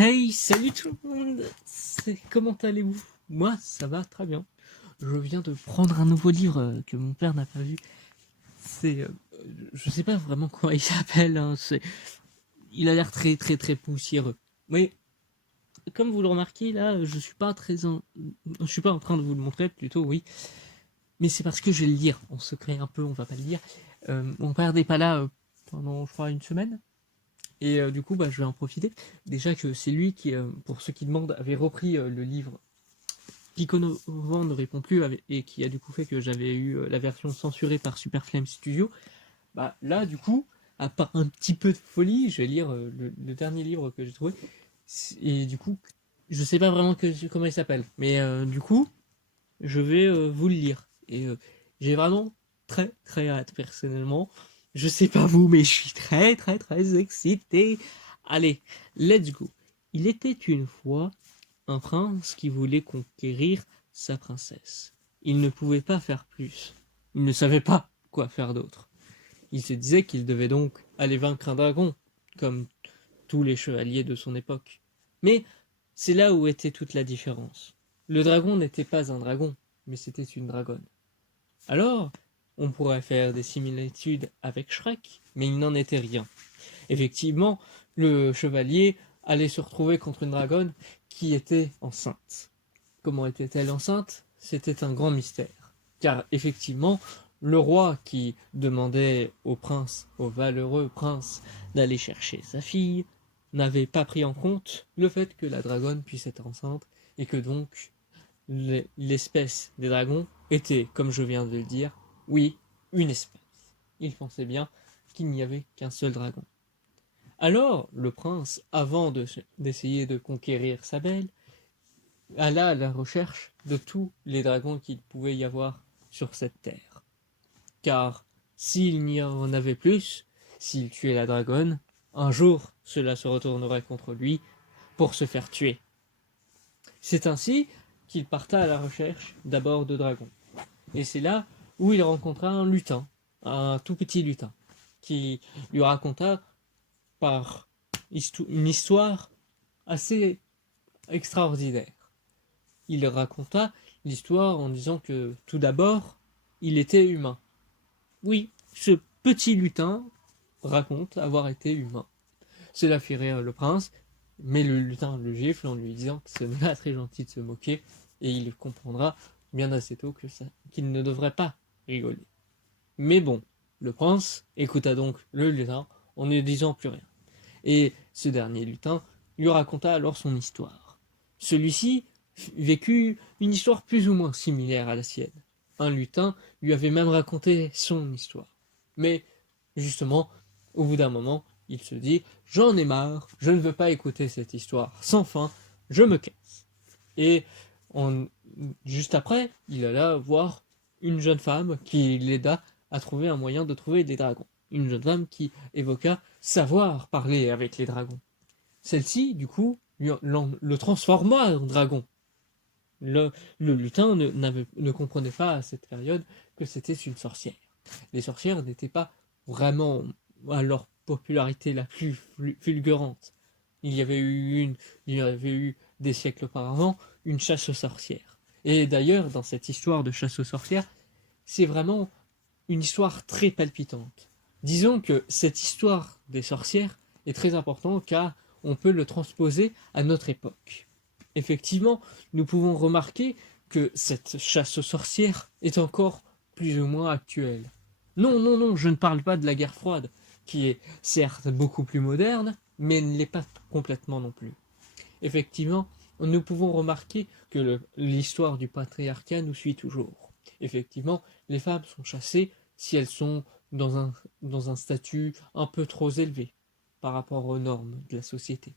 Hey, salut tout le monde. Comment allez-vous? Moi, ça va très bien. Je viens de prendre un nouveau livre que mon père n'a pas vu. C'est, je sais pas vraiment comment il s'appelle, hein. Il a l'air très très très poussiéreux. Mais comme vous le remarquez là, je suis pas en train de vous le montrer, plutôt oui. Mais c'est parce que je vais le lire en secret un peu. On va pas le lire. Mon père n'est pas là pendant, je crois, une semaine. Et du coup, bah, je vais en profiter. Déjà que c'est lui qui, pour ceux qui demandent, avait repris le livre Piconovant ne répond plus et qui a du coup fait que j'avais eu la version censurée par Superflame Studio. Bah là, du coup, à part un petit peu de folie, je vais lire le dernier livre que j'ai trouvé. Et du coup, je sais pas vraiment comment il s'appelle. Mais du coup, je vais vous le lire. Et j'ai vraiment très très hâte personnellement. Je sais pas vous, mais je suis très très très excité. Allez, let's go. Il était une fois un prince qui voulait conquérir sa princesse. Il ne pouvait pas faire plus. Il ne savait pas quoi faire d'autre. Il se disait qu'il devait donc aller vaincre un dragon, comme tous les chevaliers de son époque. Mais c'est là où était toute la différence. Le dragon n'était pas un dragon, mais c'était une dragonne. Alors, on pourrait faire des similitudes avec Shrek, mais il n'en était rien. Effectivement, le chevalier allait se retrouver contre une dragonne qui était enceinte. Comment était-elle enceinte? C'était un grand mystère. Car effectivement, le roi qui demandait au prince, au valeureux prince, d'aller chercher sa fille, n'avait pas pris en compte le fait que la dragonne puisse être enceinte et que donc l'espèce des dragons était, comme je viens de le dire, oui, une espèce. Il pensait bien qu'il n'y avait qu'un seul dragon. Alors, le prince, avant d'essayer de conquérir sa belle, alla à la recherche de tous les dragons qu'il pouvait y avoir sur cette terre. Car s'il n'y en avait plus, s'il tuait la dragonne, un jour cela se retournerait contre lui pour se faire tuer. C'est ainsi qu'il parta à la recherche d'abord de dragons. Et c'est là où il rencontra un lutin, un tout petit lutin, qui lui raconta par une histoire assez extraordinaire. Il raconta l'histoire en disant que tout d'abord, il était humain. Oui, ce petit lutin raconte avoir été humain. Cela fit rire le prince, mais le lutin le gifle en lui disant que ce n'est pas très gentil de se moquer, et il comprendra bien assez tôt qu'il ne devrait pas rigoler. Mais bon, le prince écouta donc le lutin en ne disant plus rien. Et ce dernier lutin lui raconta alors son histoire. Celui-ci vécut une histoire plus ou moins similaire à la sienne. Un lutin lui avait même raconté son histoire. Mais justement, au bout d'un moment, il se dit « J'en ai marre, je ne veux pas écouter cette histoire sans fin, je me casse. » Et juste après, il alla voir une jeune femme qui l'aida à trouver un moyen de trouver des dragons. Une jeune femme qui évoqua savoir parler avec les dragons. Celle-ci, du coup, le transforma en dragon. Le lutin ne comprenait pas à cette période que c'était une sorcière. Les sorcières n'étaient pas vraiment à leur popularité la plus fulgurante. Il y avait eu des siècles auparavant une chasse aux sorcières. Et d'ailleurs, dans cette histoire de chasse aux sorcières, c'est vraiment une histoire très palpitante. Disons que cette histoire des sorcières est très importante car on peut le transposer à notre époque. Effectivement, nous pouvons remarquer que cette chasse aux sorcières est encore plus ou moins actuelle. Non, non, non, je ne parle pas de la guerre froide, qui est certes beaucoup plus moderne, mais ne l'est pas complètement non plus. Effectivement, nous pouvons remarquer que l'histoire du patriarcat nous suit toujours. Effectivement, les femmes sont chassées si elles sont dans un statut un peu trop élevé par rapport aux normes de la société.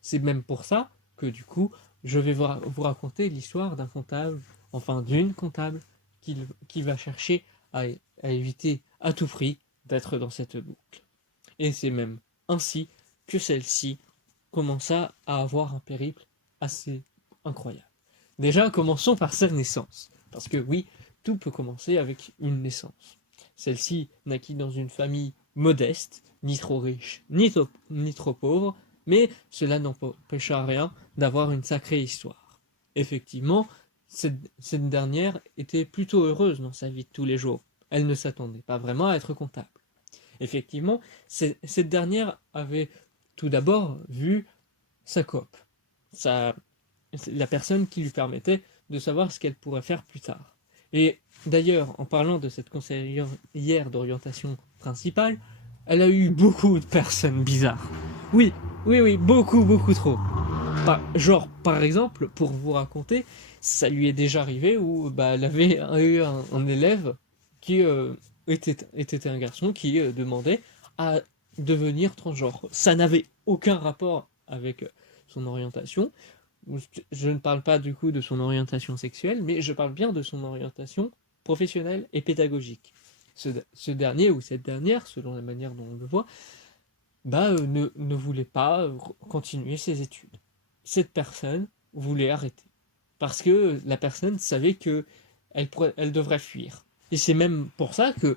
C'est même pour ça que du coup, je vais vous raconter l'histoire d'un comptable, enfin d'une comptable, qui va chercher à éviter à tout prix d'être dans cette boucle. Et c'est même ainsi que celle-ci commença à avoir un périple assez incroyable. Déjà, commençons par sa naissance. Parce que oui, tout peut commencer avec une naissance. Celle-ci naquit dans une famille modeste, ni trop riche, ni trop pauvre, Mais cela n'empêcha rien d'avoir une sacrée histoire. Effectivement, cette dernière était plutôt heureuse dans sa vie de tous les jours. Elle ne s'attendait pas vraiment à être comptable. Effectivement, cette dernière avait tout d'abord vu sa coop, la personne qui lui permettait de savoir ce qu'elle pourrait faire plus tard. Et d'ailleurs, en parlant de cette conseillère d'orientation principale, elle a eu beaucoup de personnes bizarres. Oui, oui, oui, beaucoup, beaucoup trop. Genre, par exemple, pour vous raconter, ça lui est déjà arrivé où elle avait eu un élève qui était un garçon qui demandait à devenir transgenre. Ça n'avait aucun rapport avec son orientation. Je ne parle pas du coup de son orientation sexuelle, mais je parle bien de son orientation professionnelle et pédagogique. Ce dernier ou cette dernière, selon la manière dont on le voit, ne voulait pas continuer ses études. Cette personne voulait arrêter. Parce que la personne savait que elle devrait fuir. Et c'est même pour ça que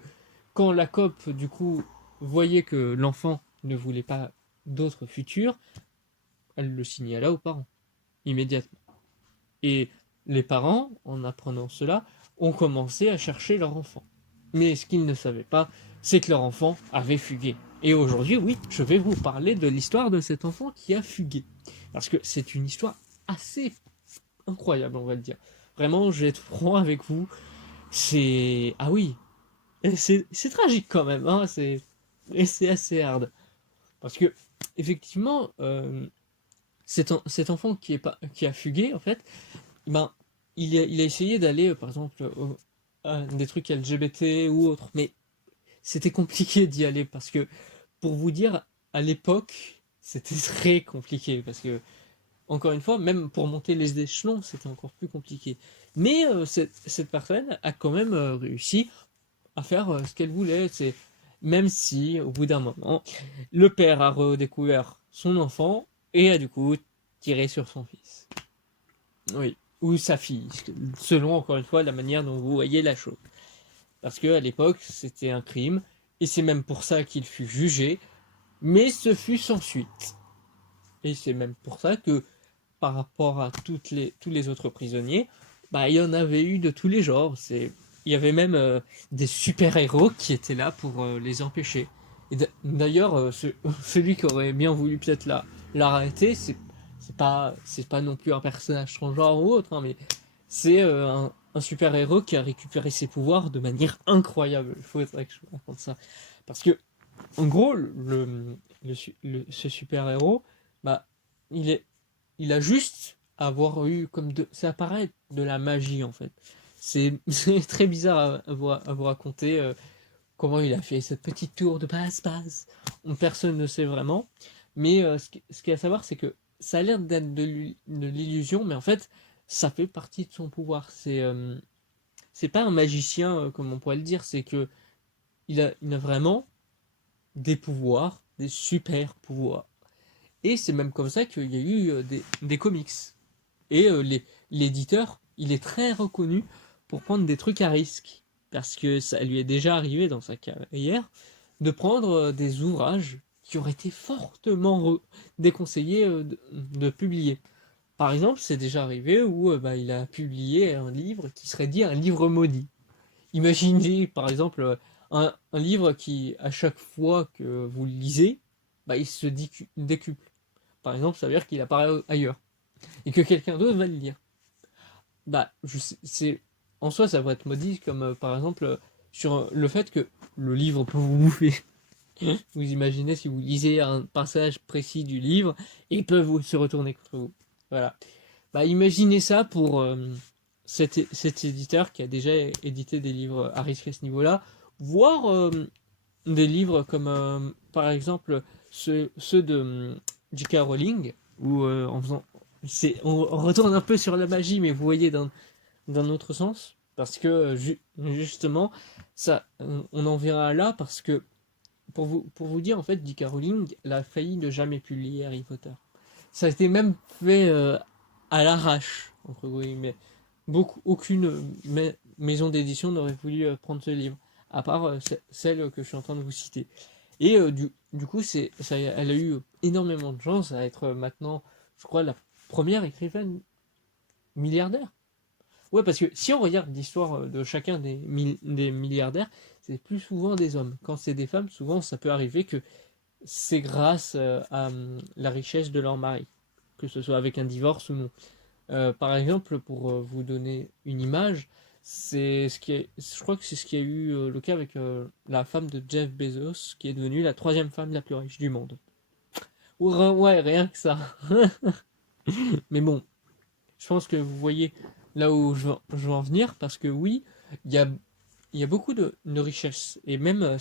quand la COP, du coup, voyait que l'enfant ne voulait pas d'autre futur, elle le signala aux parents, immédiatement. Et les parents, en apprenant cela, ont commencé à chercher leur enfant. Mais ce qu'ils ne savaient pas, c'est que leur enfant avait fugué. Et aujourd'hui, oui, je vais vous parler de l'histoire de cet enfant qui a fugué. Parce que c'est une histoire assez incroyable, on va le dire. Vraiment, je vais être franc avec vous. C'est... Ah oui, c'est tragique quand même, hein. C'est assez hard. Parce que, effectivement, cet enfant qui a fugué, en fait, ben, il a essayé d'aller, par exemple, à des trucs LGBT ou autres, mais c'était compliqué d'y aller parce que, pour vous dire, à l'époque, c'était très compliqué parce que, encore une fois, même pour monter les échelons, c'était encore plus compliqué. Mais cette personne a quand même réussi à faire ce qu'elle voulait. Même si, au bout d'un moment, le père a redécouvert son enfant et a du coup tiré sur son fils. Oui, ou sa fille, selon encore une fois la manière dont vous voyez la chose. Parce qu'à l'époque, c'était un crime, et c'est même pour ça qu'il fut jugé, mais ce fut sans suite. Et c'est même pour ça que, par rapport à tous les autres prisonniers, il y en avait eu de tous les genres. Il y avait même des super-héros qui étaient là pour les empêcher. Et d'ailleurs, celui qui aurait bien voulu peut-être l'arrêter, c'est pas non plus un personnage transgenre ou autre, hein, mais c'est un super-héros qui a récupéré ses pouvoirs de manière incroyable. Il faudrait que je vous raconte ça. Parce que, en gros, ce super-héros, bah, il est, il a juste avoir eu ça apparaît de la magie en fait. C'est très bizarre à vous raconter comment il a fait cette petite tour de passe-passe. Personne ne sait vraiment. Mais ce qu'il y a à savoir, c'est que ça a l'air d'être de l'illusion, mais en fait, ça fait partie de son pouvoir. C'est pas un magicien, comme on pourrait le dire, c'est que il a vraiment des pouvoirs, des super pouvoirs. Et c'est même comme ça qu'il y a eu des comics. Et l'éditeur, il est très reconnu pour prendre des trucs à risque. Parce que ça lui est déjà arrivé dans sa carrière de prendre des ouvrages qui auraient été fortement déconseillés de publier. Par exemple, c'est déjà arrivé où il a publié un livre qui serait dit un livre maudit. Imaginez par exemple un livre qui, à chaque fois que vous le lisez, il se décuple. Par exemple, ça veut dire qu'il apparaît ailleurs et que quelqu'un d'autre va le lire. C'est en soi ça va être maudit comme par exemple sur le fait que le livre peut vous bouffer. Vous imaginez si vous lisez un passage précis du livre et ils peuvent se retourner contre vous. Voilà. Imaginez ça pour cet éditeur qui a déjà édité des livres à risque à ce niveau-là, voire des livres comme par exemple ceux de J.K. Rowling, où en faisant on retourne un peu sur la magie, mais vous voyez d'un autre sens, parce que justement, ça, on en verra là, parce que pour vous dire, en fait, J.K. Rowling, elle a failli ne jamais publier Harry Potter. Ça a été même fait à l'arrache, entre guillemets. Aucune maison d'édition n'aurait voulu prendre ce livre, à part celle que je suis en train de vous citer. Et du coup, elle a eu énormément de chance à être maintenant, je crois, la première écrivaine milliardaire. Ouais, parce que si on regarde l'histoire de chacun des milliardaires, c'est plus souvent des hommes. Quand c'est des femmes, souvent ça peut arriver que c'est grâce à la richesse de leur mari, que ce soit avec un divorce ou non. Par exemple, pour vous donner une image, je crois que c'est ce qui a eu le cas avec la femme de Jeff Bezos, qui est devenue la troisième femme la plus riche du monde. Ouais, rien que ça. Mais bon, je pense que vous voyez là où je veux en venir, parce que oui, il y a, il y a beaucoup de richesses. Et même,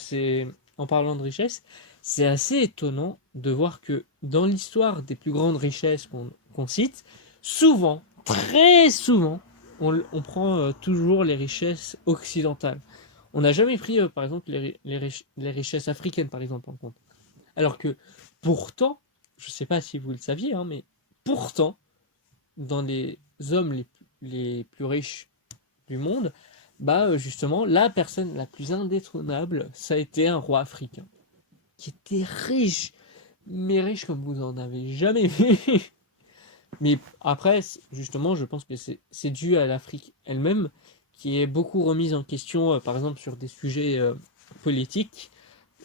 en parlant de richesse, c'est assez étonnant de voir que dans l'histoire des plus grandes richesses qu'on cite, souvent, très souvent, on prend toujours les richesses occidentales. On n'a jamais pris, par exemple, les richesses africaines, par exemple, en compte. Alors que, pourtant, je ne sais pas si vous le saviez, hein, mais pourtant, dans les hommes les plus riches du monde, bah justement, la personne la plus indétrônable, ça a été un roi africain, qui était riche, mais riche comme vous en avez jamais vu. Mais après, justement, je pense que c'est dû à l'Afrique elle-même, qui est beaucoup remise en question, par exemple, sur des sujets politiques,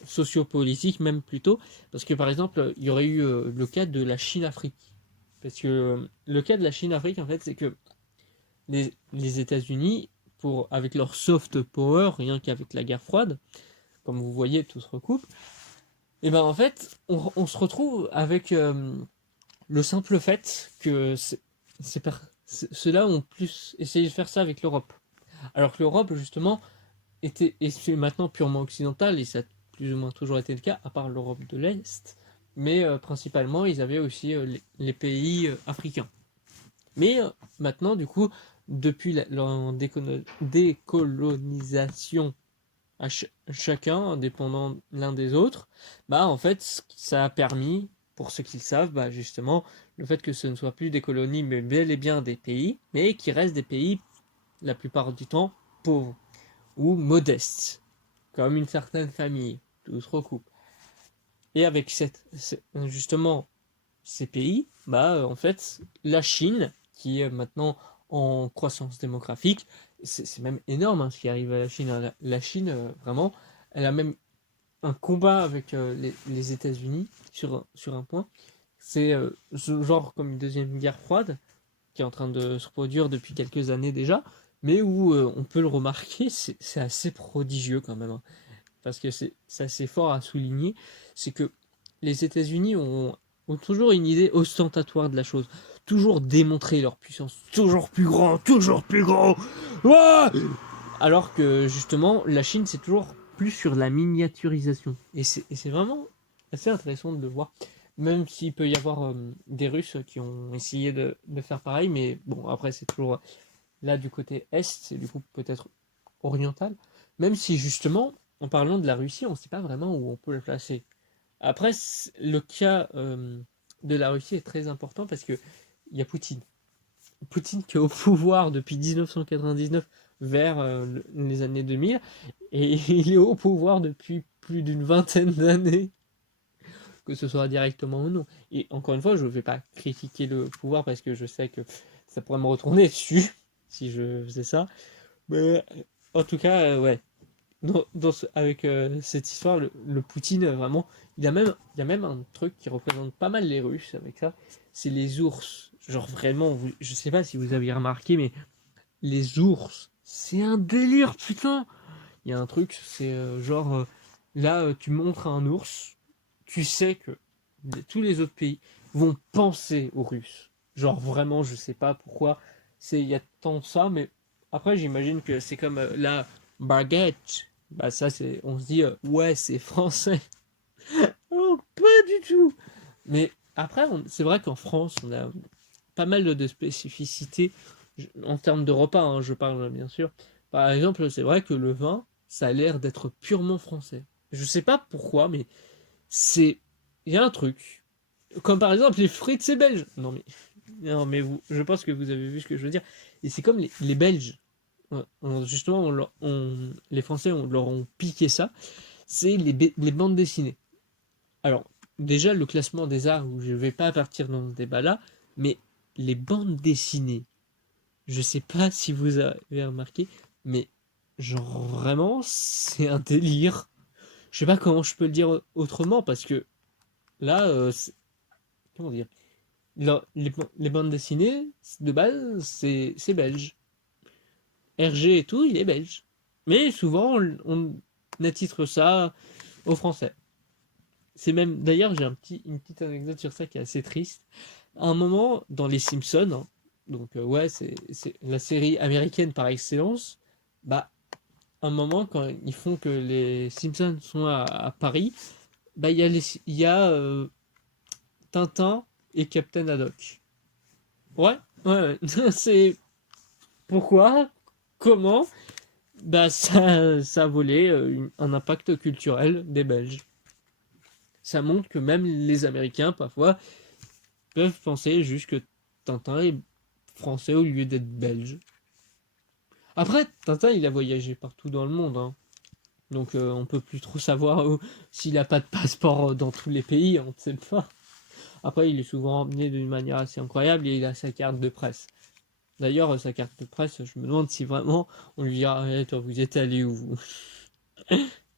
sociopolitiques même plutôt, parce que par exemple, il y aurait eu le cas de la Chine-Afrique. Parce que le cas de la Chine-Afrique, en fait, c'est que les États-Unis, avec leur soft power, rien qu'avec la guerre froide, comme vous voyez, tout se recoupe, et ben en fait, on se retrouve avec le simple fait que ceux-là ont plus essayé de faire ça avec l'Europe. Alors que l'Europe, justement, c'est maintenant purement occidental, et ça a plus ou moins toujours été le cas, à part l'Europe de l'Est, mais principalement, ils avaient aussi les pays africains. Mais maintenant, du coup, depuis leur décolonisation à chacun, indépendant l'un des autres, bah en fait, ça a permis, pour ceux qui le savent, bah justement, le fait que ce ne soit plus des colonies, mais bel et bien des pays, mais qui restent des pays, la plupart du temps, pauvres ou modestes, comme une certaine famille, tout se recoupe. Et avec justement ces pays, bah en fait, la Chine, qui est maintenant en croissance démographique, c'est même énorme hein, ce qui arrive à la Chine. La Chine, vraiment, elle a même un combat avec les États-Unis sur un point. C'est genre comme une deuxième guerre froide qui est en train de se produire depuis quelques années déjà, mais où on peut le remarquer, c'est assez prodigieux quand même, hein, parce que c'est assez fort à souligner, c'est que les États-Unis ont toujours une idée ostentatoire de la chose, toujours démontrer leur puissance, toujours plus grand, toujours plus grand. Ouais, alors que justement, la Chine, c'est toujours plus sur la miniaturisation. Et c'est vraiment assez intéressant de le voir. Même s'il peut y avoir des Russes qui ont essayé de faire pareil, mais bon, après, c'est toujours là du côté Est, c'est du coup peut-être oriental. Même si justement, en parlant de la Russie, on ne sait pas vraiment où on peut le placer. Après, le cas de la Russie est très important parce que il y a Poutine. Poutine qui est au pouvoir depuis 1999 vers les années 2000 et il est au pouvoir depuis plus d'une vingtaine d'années, que ce soit directement ou non. Et encore une fois, je ne vais pas critiquer le pouvoir parce que je sais que ça pourrait me retourner dessus si je faisais ça. Mais en tout cas, ouais. Avec cette histoire, le Poutine, vraiment, il y a même un truc qui représente pas mal les Russes avec ça, c'est les ours. Genre vraiment, je sais pas si vous avez remarqué, mais les ours, c'est un délire, putain. Il y a un truc, c'est genre, là, tu montres un ours, tu sais que tous les autres pays vont penser aux Russes. Genre vraiment, je sais pas pourquoi il y a tant ça, mais après, j'imagine que c'est comme la baguette. Bah ça, on se dit, ouais, c'est français. Oh, pas du tout. Mais après, c'est vrai qu'en France, on a pas mal de spécificités en termes de repas, hein, je parle bien sûr. Par exemple, c'est vrai que le vin, ça a l'air d'être purement français. Je sais pas pourquoi, mais c'est, il y a un truc. Comme par exemple les frites, c'est belge. Non mais je pense que vous avez vu ce que je veux dire. Et c'est comme les Belges. Ouais, justement, les Français leur ont piqué ça. c'est les bandes dessinées. Alors, déjà, le classement des arts, où je vais pas partir dans ce débat-là, mais les bandes dessinées, je sais pas si vous avez remarqué, mais genre vraiment, c'est un délire. Je sais pas comment je peux le dire autrement, parce que là, comment dire, les bandes dessinées, de base, c'est belge. RG et tout, il est belge. Mais souvent, on attitre ça au français. C'est même, d'ailleurs, j'ai une petite anecdote sur ça qui est assez triste. À un moment, dans Les Simpsons, hein, donc ouais, c'est la série américaine par excellence, bah, un moment, quand ils font que les Simpsons sont à Paris, bah, il y a Tintin et Captain Haddock. Ouais, ouais, ouais. C'est pourquoi, comment, bah, ça a volé un impact culturel des Belges. Ça montre que même les Américains, parfois, peuvent penser juste que Tintin est français au lieu d'être belge. Après, Tintin, il a voyagé partout dans le monde, hein. Donc on peut plus trop savoir s'il a pas de passeport dans tous les pays, on ne sait pas. Après, il est souvent emmené d'une manière assez incroyable et il a sa carte de presse. D'ailleurs, sa carte de presse, je me demande si vraiment on lui dira Eh, toi, vous êtes allé où vous.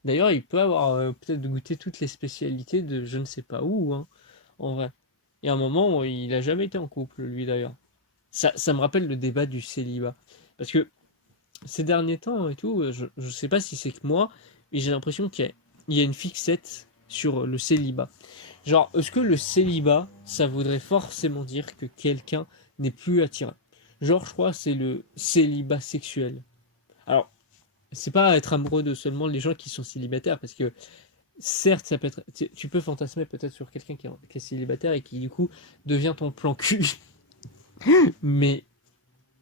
D'ailleurs, il peut avoir peut-être goûté toutes les spécialités de je ne sais pas où, hein, en vrai. Et à un moment, il a jamais été en couple, lui d'ailleurs. Ça me rappelle le débat du célibat. Parce que ces derniers temps et tout, je sais pas si c'est que moi, mais j'ai l'impression qu'il y a une fixette sur le célibat. Genre, est-ce que le célibat, ça voudrait forcément dire que quelqu'un n'est plus attirant? Genre, je crois que c'est le célibat sexuel. Alors, c'est pas être amoureux de seulement les gens qui sont célibataires, parce que certes, ça peut être, tu peux fantasmer peut-être sur quelqu'un qui est célibataire et qui du coup devient ton plan cul. Mais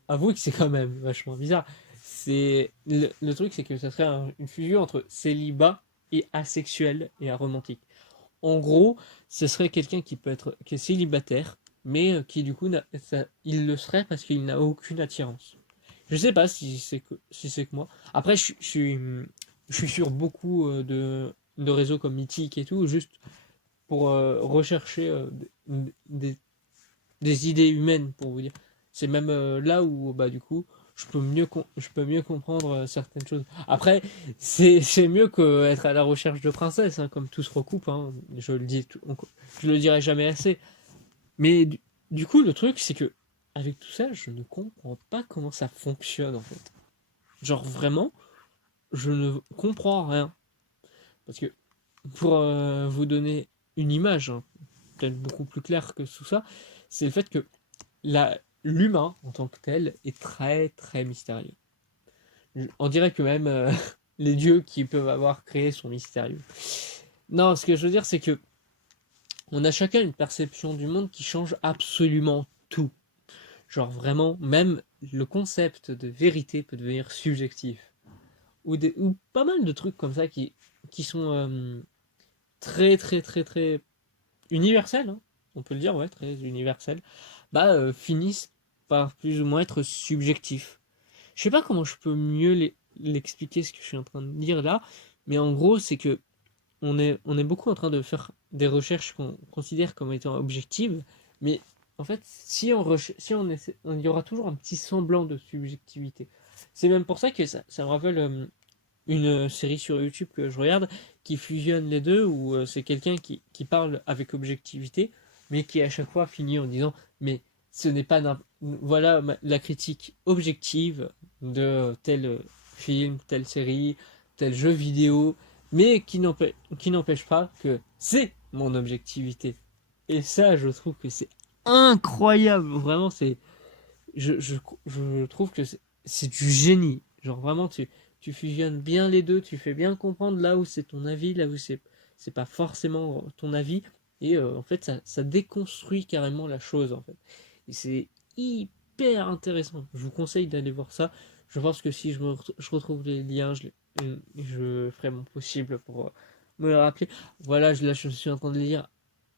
avoue que c'est quand même vachement bizarre. C'est le truc, c'est que ça serait une fusion entre célibat et asexuel et aromantique. En gros, ce serait quelqu'un qui est célibataire, mais qui du coup il le serait parce qu'il n'a aucune attirance. Je sais pas si c'est que moi. Après, je suis sur beaucoup de réseaux comme Mythique et tout, juste pour rechercher des, des idées humaines, pour vous dire. C'est même là où, bah, du coup, je peux mieux comprendre certaines choses. Après, c'est mieux qu'être à la recherche de princesses, hein, comme tout se recoupe, hein, je le dis, je le dirai jamais assez. Mais du coup, le truc, c'est que, avec tout ça, je ne comprends pas comment ça fonctionne, en fait. Genre, vraiment, je ne comprends rien. Parce que, pour vous donner une image, hein, peut-être beaucoup plus claire que tout ça, c'est le fait que l'humain en tant que tel est très très mystérieux. On dirait que même les dieux qui peuvent avoir créé sont mystérieux. Non, ce que je veux dire, c'est que on a chacun une perception du monde qui change absolument tout. Genre vraiment, même le concept de vérité peut devenir subjectif. Ou pas mal de trucs comme ça qui sont très très très très universels, hein, on peut le dire, ouais, très universels, bah finissent par plus ou moins être subjectifs. Je sais pas comment je peux mieux l'expliquer ce que je suis en train de dire là, mais en gros, c'est que on est beaucoup en train de faire des recherches qu'on considère comme étant objectives, mais en fait, si on essaie, il y aura toujours un petit semblant de subjectivité. C'est même pour ça que ça me rappelle une série sur YouTube que je regarde qui fusionne les deux, où c'est quelqu'un qui parle avec objectivité, mais qui à chaque fois finit en disant mais ce n'est pas voilà la critique objective de tel film, telle série, tel jeu vidéo, mais qui n'empêche pas que c'est mon objectivité. Et ça, je trouve que c'est incroyable. Vraiment, je trouve que c'est du génie. Genre vraiment, tu fusionnes bien les deux, tu fais bien comprendre là où c'est ton avis, là où c'est pas forcément ton avis. Et en fait, ça déconstruit carrément la chose, en fait. Et c'est hyper intéressant. Je vous conseille d'aller voir ça. Je pense que si je retrouve les liens, je ferai mon possible pour me le rappeler. Voilà, là, je suis en train de lire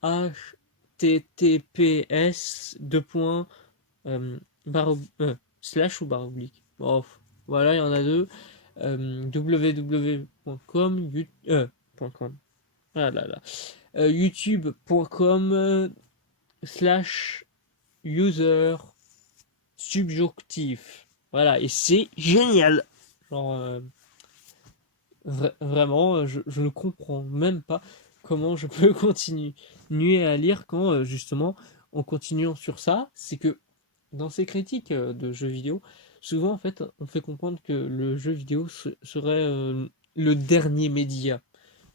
https barre, slash ou barre oblique. Bon, voilà, il y en a deux. www.com, youtube.com. Ah là là. youtube.com/user subjonctif. Voilà, et c'est génial. Genre, vraiment, je ne comprends même pas comment je peux continuer à lire quand, justement, en continuant sur ça, c'est que dans ces critiques de jeux vidéo, souvent, en fait, on fait comprendre que le jeu vidéo serait le dernier média.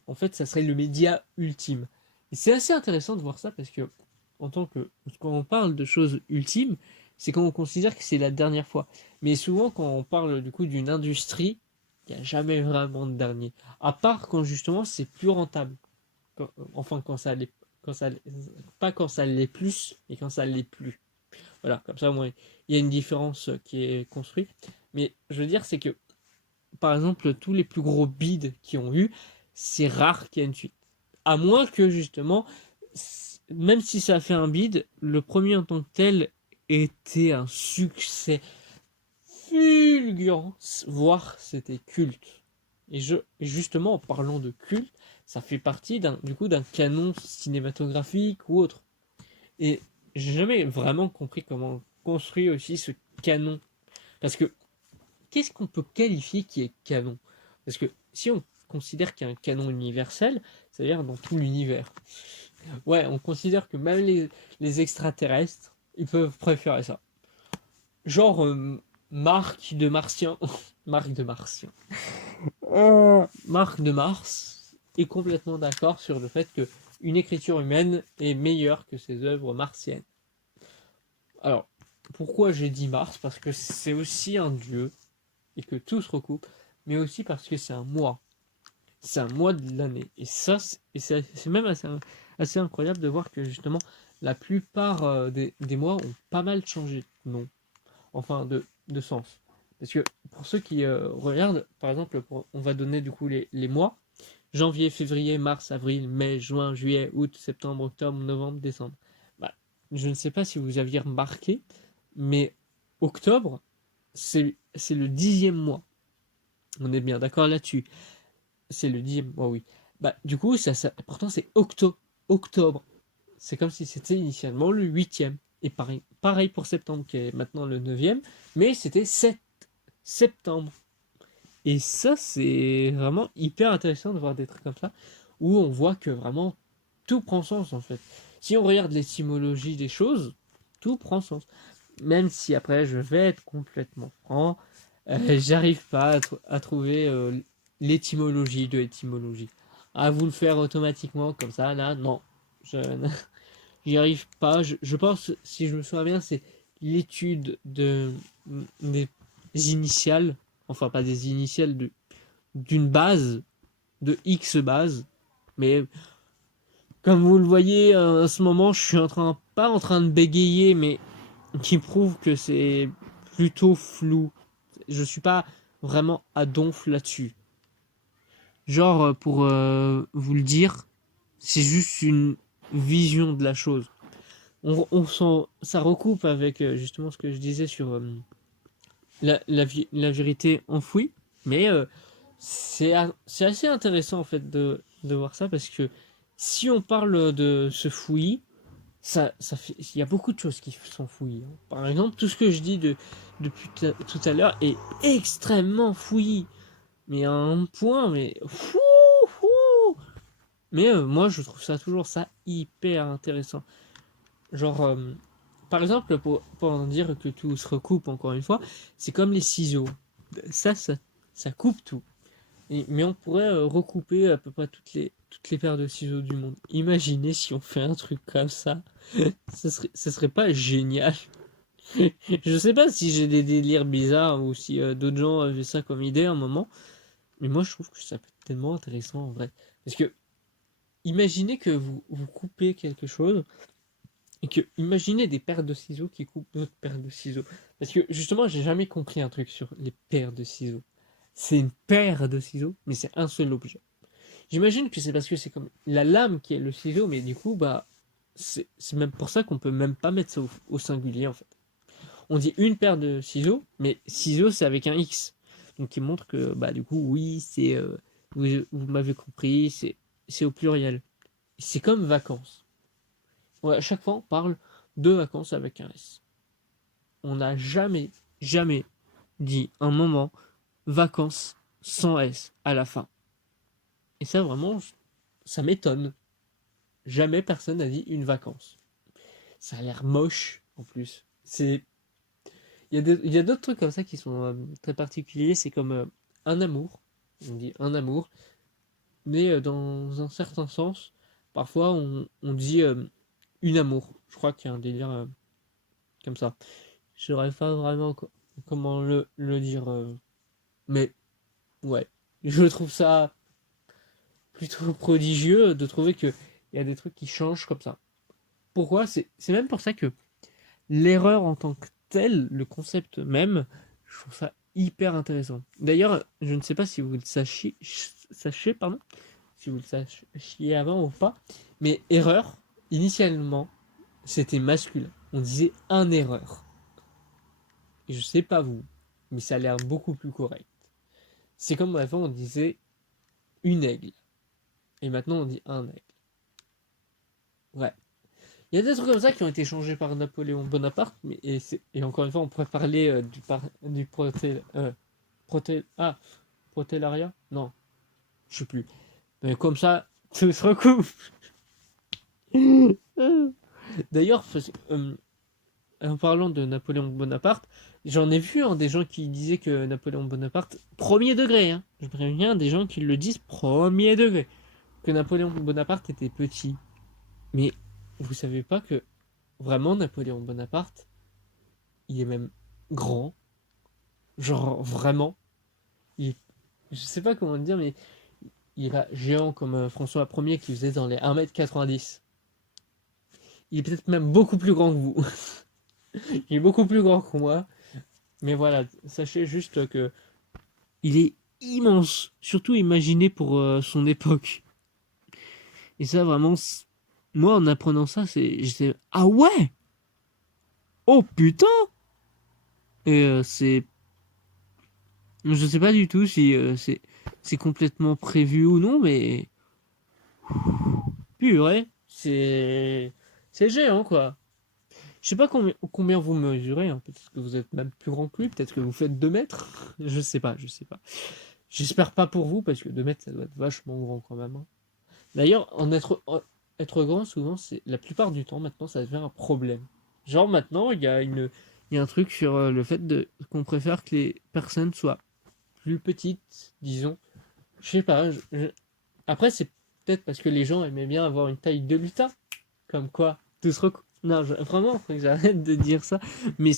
En fait, ça serait le média ultime. Et c'est assez intéressant de voir ça parce que, quand on parle de choses ultimes, c'est quand on considère que c'est la dernière fois. Mais souvent, quand on parle du coup d'une industrie, il n'y a jamais vraiment de dernier. À part quand justement c'est plus rentable. Enfin, pas quand ça l'est plus, mais quand ça l'est plus. Voilà, comme ça, moi, il y a une différence qui est construite. Mais je veux dire, c'est que, par exemple, tous les plus gros bids qui ont eu, c'est rare qu'il y ait une suite. À moins que, justement, même si ça a fait un bid, le premier en tant que tel était un succès fulgurant, voire c'était culte. Et justement, en parlant de culte, ça fait partie d'un canon cinématographique ou autre. Et j'ai jamais vraiment compris comment construire aussi ce canon. Parce que, qu'est-ce qu'on peut qualifier qui est canon? Parce que si on considère qu'il y a un canon universel, c'est-à-dire dans tout l'univers, ouais, on considère que même les extraterrestres, ils peuvent préférer ça. Genre, Marc de Martien. Marc de Martien. Marc de Mars est complètement d'accord sur le fait que une écriture humaine est meilleure que ses œuvres martiennes. Alors, pourquoi j'ai dit Mars? Parce que c'est aussi un dieu et que tout se recoupe, mais aussi parce que c'est un mois. C'est un mois de l'année. Et ça, c'est même assez incroyable de voir que justement, la plupart des mois ont pas mal changé de nom, enfin de sens. Parce que pour ceux qui regardent, par exemple, on va donner du coup les mois. Janvier, février, mars, avril, mai, juin, juillet, août, septembre, octobre, novembre, décembre. Bah, je ne sais pas si vous aviez remarqué, mais octobre, c'est le 10e mois. On est bien d'accord là-dessus. C'est le 10e mois, oui. Bah, du coup, pourtant c'est octobre. C'est comme si c'était initialement le 8e. Et pareil pour septembre, qui est maintenant le 9e, mais c'était septembre. Et ça, c'est vraiment hyper intéressant de voir des trucs comme ça, où on voit que vraiment tout prend sens en fait. Si on regarde l'étymologie des choses, tout prend sens. Même si après, je vais être complètement franc, j'arrive pas à trouver l'étymologie de l'étymologie. À vous le faire automatiquement comme ça, là, non. Je j'y arrive pas. Je pense, si je me souviens bien, c'est l'étude des initiales, enfin pas des initiales, d'une base, de X base. Mais comme vous le voyez, à ce moment, je suis pas en train de bégayer, mais qui prouve que c'est plutôt flou. Je suis pas vraiment à donf là-dessus. Genre, pour vous le dire, c'est juste une vision de la chose. Ça recoupe avec justement ce que je disais sur la vérité enfouie, mais c'est assez intéressant en fait de voir ça parce que si on parle de ce fouillis, il y a beaucoup de choses qui sont fouillies. Par exemple, tout ce que je dis depuis tout à l'heure est extrêmement fouillis, mais à un point, mais fou, fou. Mais moi, je trouve ça toujours ça hyper intéressant. Genre, par exemple, pour en dire que tout se recoupe encore une fois, c'est comme les ciseaux. Ça coupe tout. Mais on pourrait recouper à peu près toutes les paires de ciseaux du monde. Imaginez si on fait un truc comme ça. Ce serait pas génial. Je sais pas si j'ai des délires bizarres ou si d'autres gens avaient ça comme idée à un moment. Mais moi, je trouve que ça peut être tellement intéressant en vrai. Parce que imaginez que vous coupez quelque chose et que imaginez des paires de ciseaux qui coupent d'autres paires de ciseaux. Parce que justement, j'ai jamais compris un truc sur les paires de ciseaux. C'est une paire de ciseaux, mais c'est un seul objet. J'imagine que c'est parce que c'est comme la lame qui est le ciseau, mais du coup, bah, c'est même pour ça qu'on peut même pas mettre ça au singulier en fait. On dit une paire de ciseaux, mais ciseaux c'est avec un X. Donc qui montre que, bah, du coup, oui, c'est vous m'avez compris, c'est au pluriel. C'est comme vacances. Ouais, à chaque fois, on parle de vacances avec un S. On n'a jamais, jamais dit un moment vacances sans S à la fin. Et ça, vraiment, ça m'étonne. Jamais personne n'a dit une vacance. Ça a l'air moche, en plus. Il y a d'autres trucs comme ça qui sont très particuliers. C'est comme un amour. On dit un amour. Mais dans un certain sens, parfois, on dit une amour. Je crois qu'il y a un délire comme ça. Je ne saurais pas vraiment comment le dire. Mais, ouais. Je trouve ça plutôt prodigieux de trouver qu'il y a des trucs qui changent comme ça. Pourquoi? C'est même pour ça que l'erreur en tant que telle, le concept même, je trouve ça hyper intéressant. D'ailleurs, je ne sais pas si vous le sachez, pardon, si vous le sachiez avant ou pas, mais erreur, initialement, c'était masculin. On disait un erreur. Et je sais pas vous, mais ça a l'air beaucoup plus correct. C'est comme avant, on disait une aigle. Et maintenant, on dit un aigle. Ouais. Il y a des trucs comme ça qui ont été changés par Napoléon Bonaparte, mais et encore une fois, on pourrait parler du protélariat? Non, je sais plus. Mais comme ça, tout se recoupe. D'ailleurs, en parlant de Napoléon Bonaparte, j'en ai vu des gens qui disaient que Napoléon Bonaparte, premier degré, hein, je préviens des gens qui le disent premier degré, que Napoléon Bonaparte était petit. Mais vous savez pas que vraiment Napoléon Bonaparte, il est même grand, genre vraiment. Je sais pas comment dire, mais il est pas géant comme François Ier qui faisait dans les 1m90. Il est peut-être même beaucoup plus grand que vous. Il est beaucoup plus grand que moi. Mais voilà, sachez juste que il est immense. Surtout imaginé pour son époque. Et ça, vraiment, moi, en apprenant ça, j'étais, ah ouais! Oh putain! Et je sais pas du tout si c'est complètement prévu ou non, mais purée, c'est géant quoi. Je sais pas combien vous mesurez, hein. Peut-être que vous êtes même plus grand que lui, peut-être que vous faites 2 mètres. Je sais pas, je sais pas. J'espère pas pour vous, parce que 2 mètres ça doit être vachement grand quand même, hein. D'ailleurs, être grand, souvent, c'est la plupart du temps, maintenant, ça devient un problème. Genre maintenant, il y a un truc sur le fait qu'on préfère que les personnes soient plus petites, disons. Je sais pas. Après, c'est peut-être parce que les gens aimaient bien avoir une taille de lutin. Comme quoi, tout se recoupe. Non, vraiment, faut que j'arrête de dire ça. Mais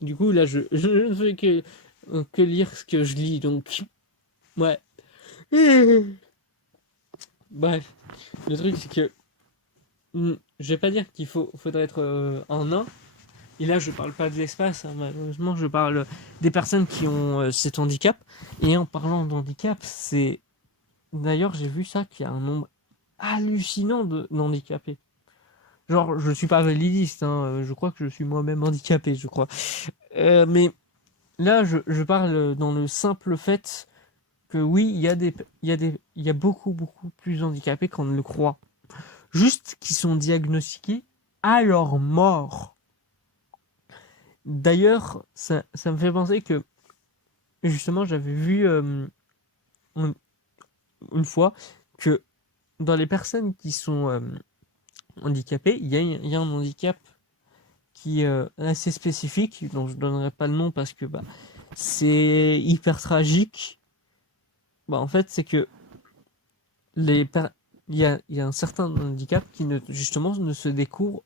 du coup, là, je ne fais que lire ce que je lis. Donc, ouais. Bref, le truc, c'est que je vais pas dire faudrait être un nain. Et là, je parle pas de l'espace, hein, malheureusement, je parle des personnes qui ont cet handicap. Et en parlant d'handicap, c'est. D'ailleurs, j'ai vu ça qu'il y a un nombre hallucinant d'handicapés. Genre, je suis pas validiste, hein, je crois que je suis moi-même handicapé, je crois. Mais là, je parle dans le simple fait que oui, il y a beaucoup, beaucoup plus handicapés qu'on ne le croit. Juste qui sont diagnostiqués à leur mort. D'ailleurs, ça me fait penser que, justement, j'avais vu une fois que dans les personnes qui sont handicapées, il y a un handicap qui est assez spécifique, dont je ne donnerai pas le nom parce que c'est hyper tragique. En fait, c'est que il y a un certain handicap qui justement ne se découvre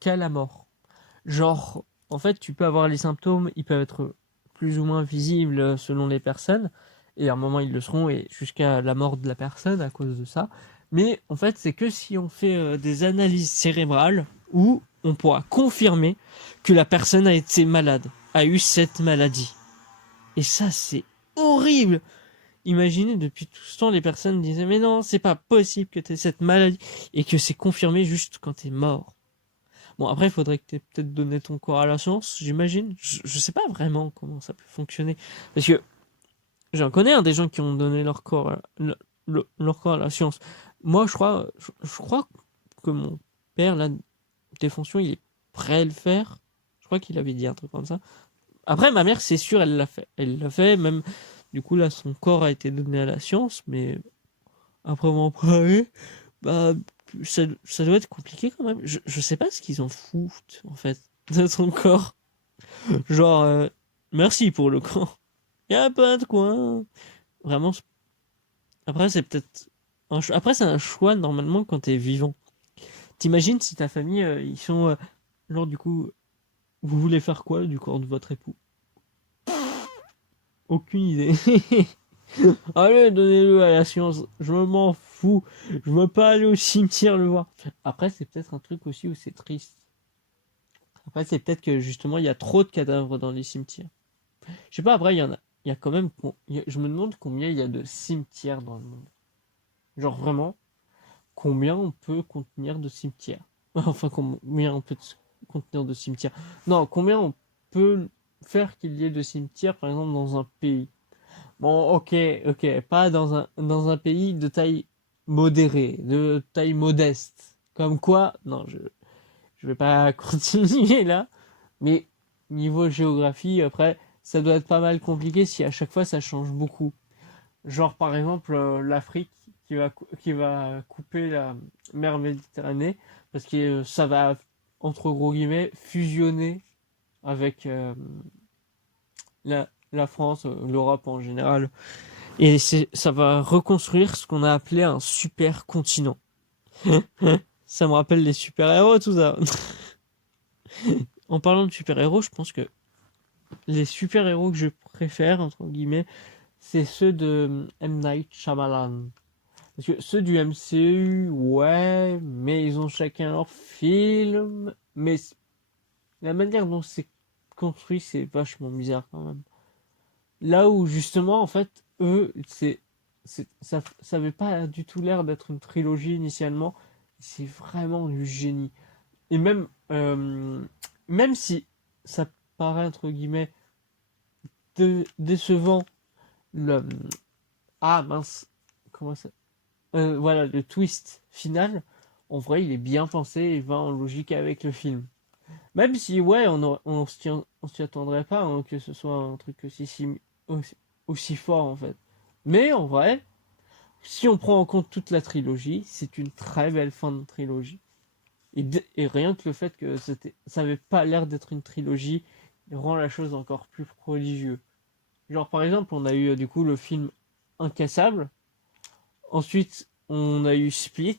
qu'à la mort. Genre, en fait, tu peux avoir les symptômes, ils peuvent être plus ou moins visibles selon les personnes, et à un moment ils le seront, et jusqu'à la mort de la personne à cause de ça. Mais en fait, c'est que si on fait des analyses cérébrales où on pourra confirmer que la personne a été malade, a eu cette maladie. Et ça, c'est horrible! Imaginez, depuis tout ce temps, les personnes disaient mais non, c'est pas possible que tu aies cette maladie, et que c'est confirmé juste quand tu es mort. Bon, après, il faudrait que tu aies peut-être donné ton corps à la science, j'imagine. Je sais pas vraiment comment ça peut fonctionner. Parce que j'en connais des gens qui ont donné leur corps leur corps à la science. Moi, je crois que mon père, là, des fonctions, il est prêt à le faire. Je crois qu'il avait dit un truc comme ça. Après, ma mère, c'est sûr, elle l'a fait. Elle l'a fait, même, du coup, là, son corps a été donné à la science, mais après m'en parler, bah, ça doit être compliqué quand même. Je sais pas ce qu'ils en foutent, en fait, de son corps. Genre, merci pour le corps. Y a pas de quoi. Vraiment, après, c'est peut-être. Après, c'est un choix, normalement, quand t'es vivant. T'imagines si ta famille, ils sont. Genre, du coup, vous voulez faire quoi du corps de votre époux? Aucune idée. Allez, donnez-le à la science. Je m'en fous. Je veux pas aller au cimetière le voir. Après, c'est peut-être un truc aussi où c'est triste. Après, c'est peut-être que justement, il y a trop de cadavres dans les cimetières. Je sais pas, après, il y en a. Il y a quand même. Je me demande combien il y a de cimetières dans le monde. Genre vraiment, combien on peut contenir de cimetières? Enfin, combien on peut contenir de cimetières? Non, combien on peut faire qu'il y ait de cimetières, par exemple, dans un pays? Bon, ok, ok, pas dans un pays de taille modérée, de taille modeste. Comme quoi, non, je vais pas continuer là, mais niveau géographie, après, ça doit être pas mal compliqué si à chaque fois ça change beaucoup. Genre par exemple l'Afrique qui va couper la mer Méditerranée parce que ça va entre gros guillemets fusionner avec la France, l'Europe en général. Et ça va reconstruire ce qu'on a appelé un super continent. Ça me rappelle les super-héros, tout ça. En parlant de super-héros, je pense que les super-héros que je préfère, entre guillemets, c'est ceux de M. Night Shyamalan. Parce que ceux du MCU, ouais, mais ils ont chacun leur film. Mais la manière dont c'est construit, c'est vachement bizarre quand même. Là où justement, en fait, eux, ça avait pas du tout l'air d'être une trilogie initialement. C'est vraiment du génie. Et même si ça paraît entre guillemets décevant, le ah mince, comment ça? Voilà, le twist final, en vrai, il est bien pensé et va en logique avec le film. Même si, ouais, on s'y attendrait pas hein, que ce soit un truc aussi fort en fait. Mais en vrai, si on prend en compte toute la trilogie, c'est une très belle fin de trilogie. Et rien que le fait que ça avait pas l'air d'être une trilogie rend la chose encore plus prodigieuse. Genre par exemple, on a eu du coup le film Incassable. Ensuite, on a eu Split,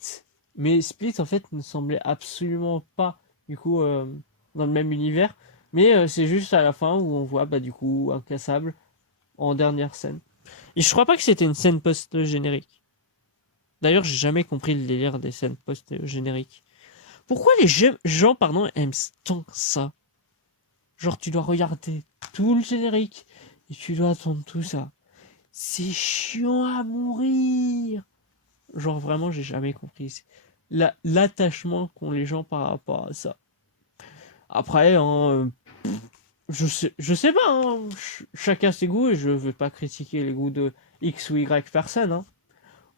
mais Split en fait ne semblait absolument pas du coup dans le même univers, mais c'est juste à la fin où on voit bah du coup Incassable en dernière scène. Et je crois pas que c'était une scène post-générique. D'ailleurs, j'ai jamais compris le délire des scènes post-génériques. Pourquoi les gens pardon aiment tant ça? Genre tu dois regarder tout le générique et tu dois attendre tout ça. C'est chiant à mourir. Genre vraiment, j'ai jamais compris l'attachement qu'ont les gens par rapport à ça. Après, hein, je sais pas, hein, chacun ses goûts et je veux pas critiquer les goûts de X ou Y personne. Hein.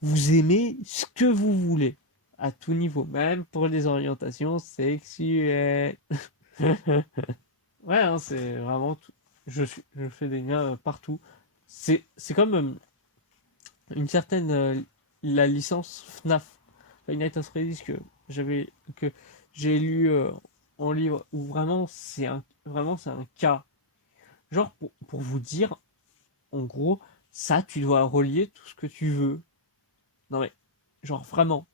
Vous aimez ce que vous voulez, à tout niveau, même pour les orientations sexuelles. Ouais, hein, c'est vraiment tout. Je fais des liens partout. C'est comme une certaine la licence FNAF, Five Nights at Freddy's que j'ai lu en livre où vraiment c'est un cas. Genre pour vous dire, en gros, ça tu dois relier tout ce que tu veux. Non mais genre vraiment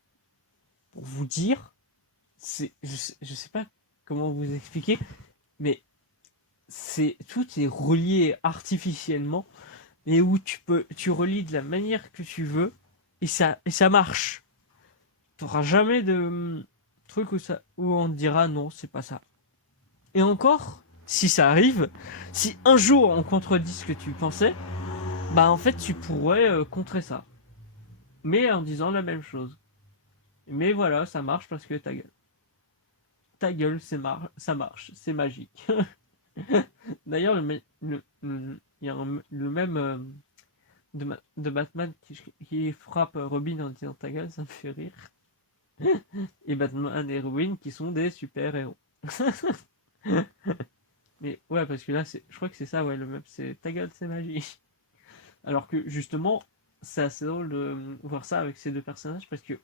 pour vous dire, je sais pas comment vous expliquer, mais tout est relié artificiellement et où tu relis de la manière que tu veux et ça marche. T'auras jamais de truc où on te dira non, c'est pas ça. Et encore, si ça arrive, si un jour on contredit ce que tu pensais, bah en fait tu pourrais contrer ça. Mais en disant la même chose. Mais voilà, ça marche parce que ta gueule. Ta gueule, ça marche, c'est magique. D'ailleurs, il y a le même de Batman qui frappe Robin en disant ta gueule, ça me fait rire. Et Batman et Robin qui sont des super-héros. Mais ouais, parce que là, je crois que c'est ça, ouais, le même, c'est ta gueule, c'est magie. Alors que justement, c'est assez drôle de voir ça avec ces deux personnages parce que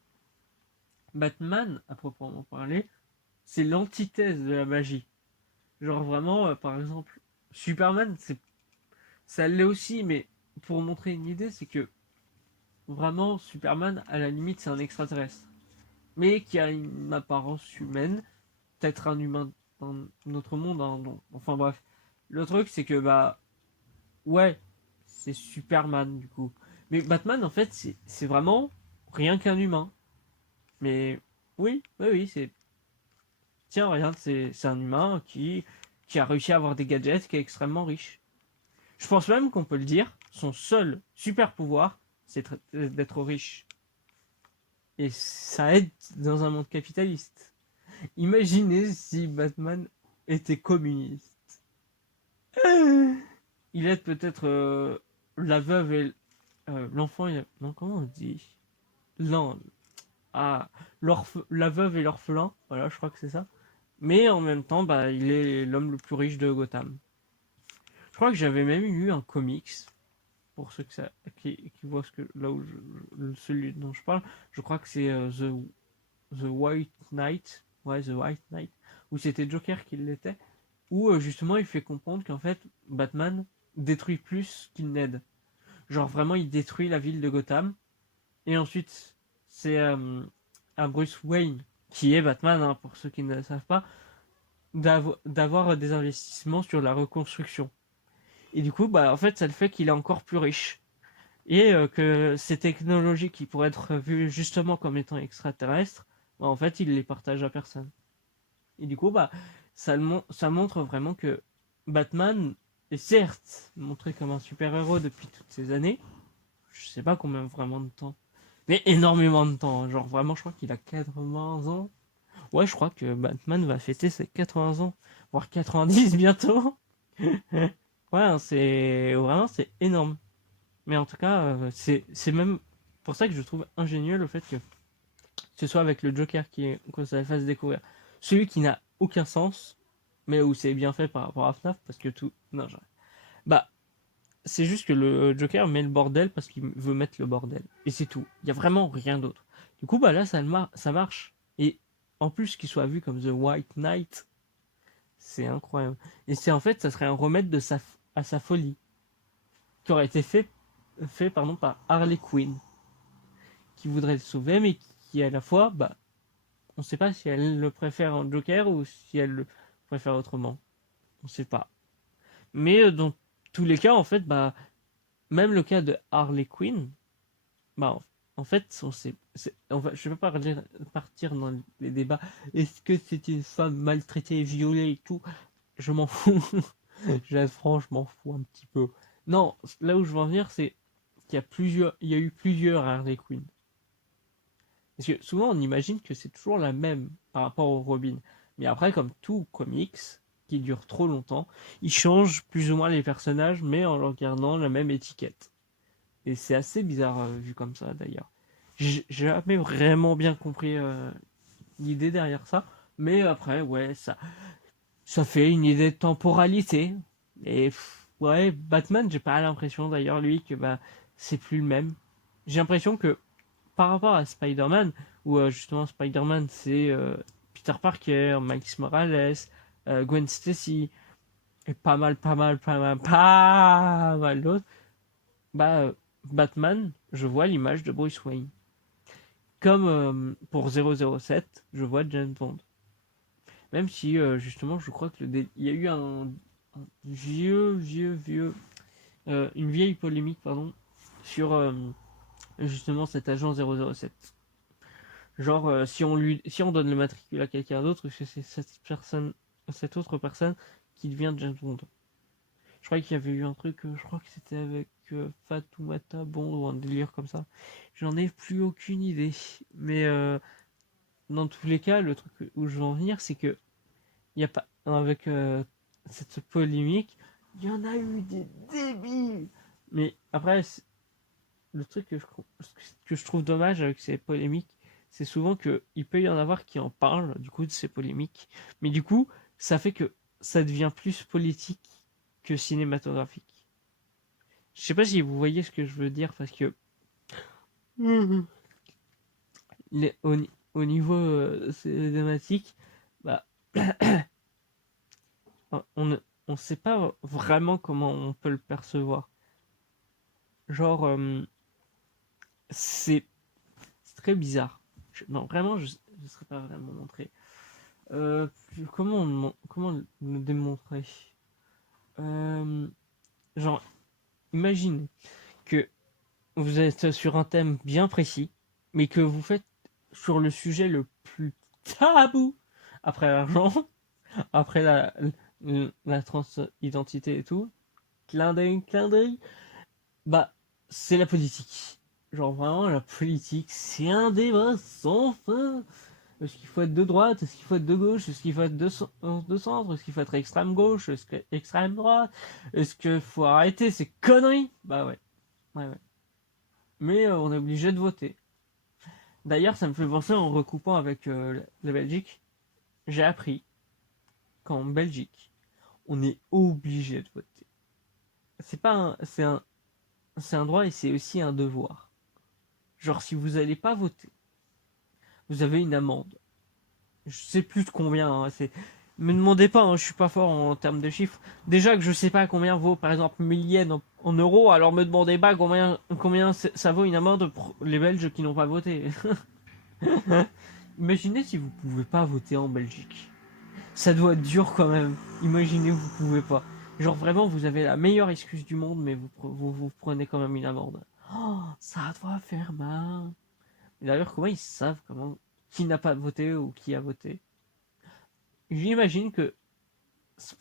Batman, à proprement parler, c'est l'antithèse de la magie. Genre vraiment, par exemple, Superman, ça l'est aussi, mais pour montrer une idée, c'est que vraiment, Superman, à la limite, c'est un extraterrestre. Mais qui a une apparence humaine, peut-être un humain dans notre monde, hein, enfin bref. Le truc, c'est que, bah, ouais, c'est Superman, du coup. Mais Batman, en fait, c'est vraiment rien qu'un humain. Mais oui, oui, oui, tiens, regarde, c'est un humain qui a réussi à avoir des gadgets, qui est extrêmement riche. Je pense même qu'on peut le dire, son seul super pouvoir, c'est d'être riche. Et ça aide dans un monde capitaliste. Imaginez si Batman était communiste. Il aide peut-être la veuve et l'enfant. Non, comment on dit? Non, ah, la veuve et l'orphelin. Voilà, je crois que c'est ça. Mais en même temps, bah, il est l'homme le plus riche de Gotham. Je crois que j'avais même lu un comics pour ceux qui voient là où celui dont je parle. Je crois que c'est The White Knight. Ouais, The White Knight. Où c'était Joker qui l'était. Où justement il fait comprendre qu'en fait Batman détruit plus qu'il n'aide. Genre vraiment il détruit la ville de Gotham. Et ensuite c'est à Bruce Wayne, qui est Batman, hein, pour ceux qui ne le savent pas, d'avoir des investissements sur la reconstruction. Et du coup, bah, en fait, ça le fait qu'il est encore plus riche. Et que ces technologies qui pourraient être vues justement comme étant extraterrestres, bah, en fait, il les partage à personne. Et du coup, bah, ça montre vraiment que Batman est certes montré comme un super-héros depuis toutes ces années. Je sais pas combien vraiment de temps. Mais énormément de temps. Genre vraiment, je crois qu'il a 80 ans. Ouais, je crois que Batman va fêter ses 80 ans. Voire 90 bientôt. Ouais, hein, c'est énorme. Mais en tout cas, c'est même pour ça que je trouve ingénieux le fait que ce soit avec le Joker qu'on se fasse découvrir. Celui qui n'a aucun sens, mais où c'est bien fait par rapport à FNAF, parce que tout. Non, j'arrête. Bah, c'est juste que le Joker met le bordel parce qu'il veut mettre le bordel. Et c'est tout. Il n'y a vraiment rien d'autre. Du coup, bah là, ça marche. Et en plus qu'il soit vu comme The White Knight, c'est incroyable. Et c'est en fait, ça serait un remède à sa folie, qui aurait été fait pardon, par Harley Quinn, qui voudrait le sauver, mais qui à la fois, bah, on ne sait pas si elle le préfère en Joker ou si elle le préfère autrement. On ne sait pas. Mais dans tous les cas, en fait, bah, même le cas de Harley Quinn, bah, en fait, je ne vais pas partir dans les débats. Est-ce que c'est une femme maltraitée, violée et tout? Je m'en fous. Franchement, je m'en fous un petit peu. Non, là où je veux en venir, c'est il y a eu plusieurs Harley Quinn. Parce que souvent, on imagine que c'est toujours la même par rapport au Robin. Mais après, comme tout comics qui dure trop longtemps, ils changent plus ou moins les personnages, mais en leur gardant la même étiquette. Et c'est assez bizarre vu comme ça, d'ailleurs. J'ai jamais vraiment bien compris l'idée derrière ça. Mais après, ouais, ça fait une idée de temporalité. Et ouais, Batman, j'ai pas l'impression d'ailleurs, lui, que bah, c'est plus le même. J'ai l'impression que par rapport à Spider-Man, où justement Spider-Man c'est Peter Parker, Miles Morales, Gwen Stacy, et pas mal d'autres, bah Batman, je vois l'image de Bruce Wayne. Comme pour 007, je vois James Bond. Même si justement je crois que il y a eu un vieux, une vieille polémique pardon, sur justement cet agent 007. Genre, si on donne le matricule à quelqu'un d'autre, c'est cette autre personne qui devient James Bond. Je crois qu'il y avait eu un truc, je crois que c'était avec Fatoumata Bond ou un délire comme ça. J'en ai plus aucune idée. Mais dans tous les cas, le truc où je veux en venir, c'est que il y a pas avec cette polémique, il y en a eu des débiles. Mais après, le truc que je trouve dommage avec ces polémiques, c'est souvent que il peut y en avoir qui en parlent, du coup, de ces polémiques. Mais du coup, ça fait que ça devient plus politique que cinématographique. Je sais pas si vous voyez ce que je veux dire, parce que Mhm. Au niveau cinématique, bah, on ne on sait pas vraiment comment on peut le percevoir. Genre, c'est c'est très bizarre. Non, vraiment, je ne saurais pas vraiment montrer. Euh, comment le démontrer? Euh, genre, imagine que vous êtes sur un thème bien précis, mais que vous faites sur le sujet le plus tabou après l'argent, après la transidentité et tout, clin d'œil, bah, c'est la politique. Genre vraiment, la politique, c'est un débat sans fin. Est-ce qu'il faut être de droite? Est-ce qu'il faut être de gauche? Est-ce qu'il faut être de centre? Est-ce qu'il faut être extrême gauche? Est-ce que extrême droite? Est-ce qu'il faut arrêter ces conneries? Bah ouais, ouais, ouais. Mais on est obligé de voter. D'ailleurs, ça me fait penser en recoupant avec la Belgique. J'ai appris qu'en Belgique, on est obligé de voter. C'est pas un, c'est un droit et c'est aussi un devoir. Genre, si vous allez pas voter, vous avez une amende. Je sais plus de combien. Hein, c'est me demandez pas, hein, je suis pas fort en termes de chiffres. Déjà que je sais pas combien vaut par exemple 1000 yens en euros, alors me demandez pas combien ça vaut une amende pour les Belges qui n'ont pas voté. Imaginez si vous pouvez pas voter en Belgique. Ça doit être dur quand même. Imaginez vous pouvez pas. Genre vraiment vous avez la meilleure excuse du monde mais vous prenez quand même une amende. Oh, ça doit faire mal. D'ailleurs comment ils savent comment qui n'a pas voté ou qui a voté? J'imagine que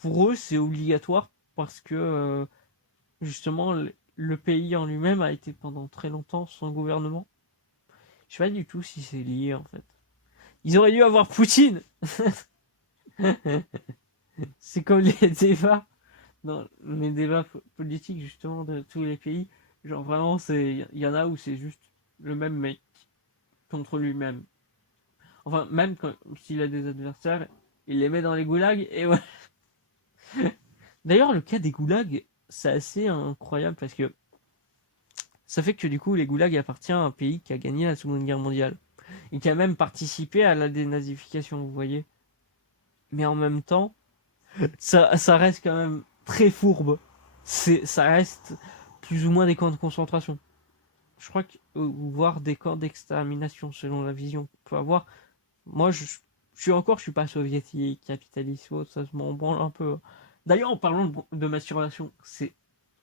pour eux c'est obligatoire parce que justement le pays en lui-même a été pendant très longtemps sans gouvernement. Je sais pas du tout si c'est lié en fait. Ils auraient dû avoir Poutine. C'est comme les débats dans les débats politiques justement de tous les pays. Genre vraiment c'est il y en a où c'est juste le même mec contre lui-même. Enfin même quand s'il a des adversaires, il les met dans les goulags et ouais. D'ailleurs le cas des goulags c'est assez incroyable parce que ça fait que du coup les goulags appartiennent à un pays qui a gagné la Seconde Guerre mondiale et qui a même participé à la dénazification, vous voyez. Mais en même temps, ça reste quand même très fourbe. Ça reste plus ou moins des camps de concentration. Je crois que, ou voire des camps d'extermination selon la vision qu'on peut avoir. Moi, je suis pas soviétique, capitaliste ou autre, ça se m'en branle un peu. D'ailleurs, en parlant de masturbation, c'est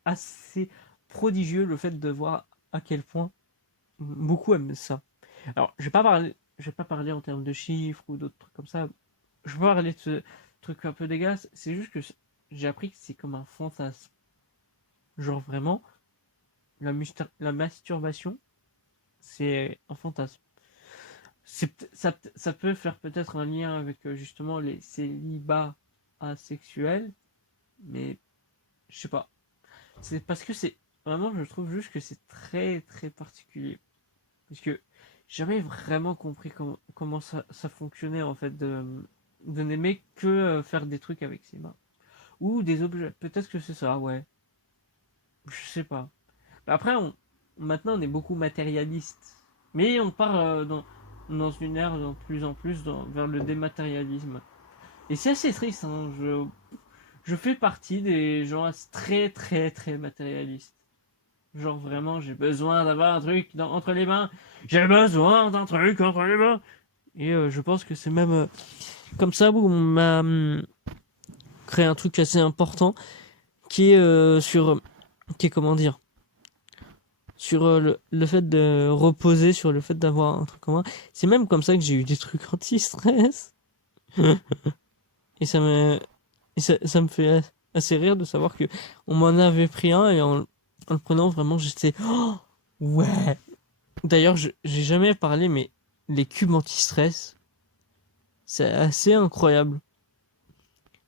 assez prodigieux le fait de voir à quel point beaucoup aiment ça. Alors, je vais pas parler en termes de chiffres ou d'autres trucs comme ça. Je vais pas parler de ce truc un peu dégueulasse. C'est juste que j'ai appris que c'est comme un fantasme. Genre vraiment, la masturbation, c'est un fantasme. Ça peut faire peut-être un lien avec justement les célibats asexuels, mais je sais pas. C'est parce que c'est vraiment, je trouve juste que c'est très très particulier. Parce que j'ai jamais vraiment compris comment ça fonctionnait en fait de n'aimer que faire des trucs avec ses mains. Ou des objets. Peut-être que c'est ça, ouais. Je sais pas. Après, maintenant on est beaucoup matérialiste. Mais on part dans une ère de plus en plus vers le dématérialisme. Et c'est assez triste, hein. Je fais partie des gens très très très matérialistes. Genre vraiment, j'ai besoin d'avoir un truc entre les mains. J'ai besoin d'un truc entre les mains. Et je pense que c'est même comme ça où on m'a créé un truc assez important qui est qui est comment dire, sur le fait de reposer, sur le fait d'avoir un truc en main. C'est même comme ça que j'ai eu des trucs anti-stress. Et ça me fait assez rire de savoir que on m'en avait pris un et en le prenant vraiment j'étais oh, ouais. D'ailleurs, j'ai jamais parlé, mais les cubes anti-stress, c'est assez incroyable.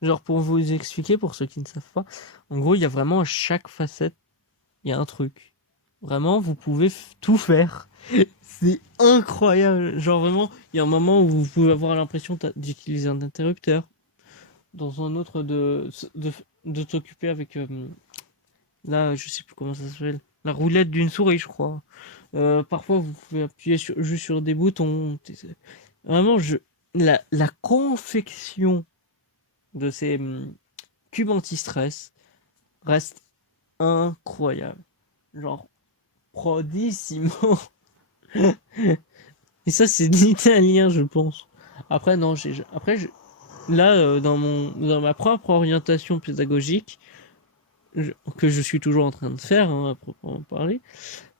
Genre, pour vous expliquer, pour ceux qui ne savent pas, en gros, il y a vraiment à chaque facette, il y a un truc. Vraiment, vous pouvez tout faire. C'est incroyable. Genre vraiment, il y a un moment où vous pouvez avoir l'impression d'utiliser un interrupteur. Dans un autre de t'occuper avec là, je sais plus comment ça s'appelle. La roulette d'une souris, je crois. Parfois, vous pouvez appuyer juste sur des boutons. Vraiment, la confection de ces cubes anti-stress reste incroyable. Genre, prodissimo. Et ça, c'est l'italien, je pense. Après, non, là, dans ma propre orientation pédagogique, que je suis toujours en train de faire, hein, à proprement parler,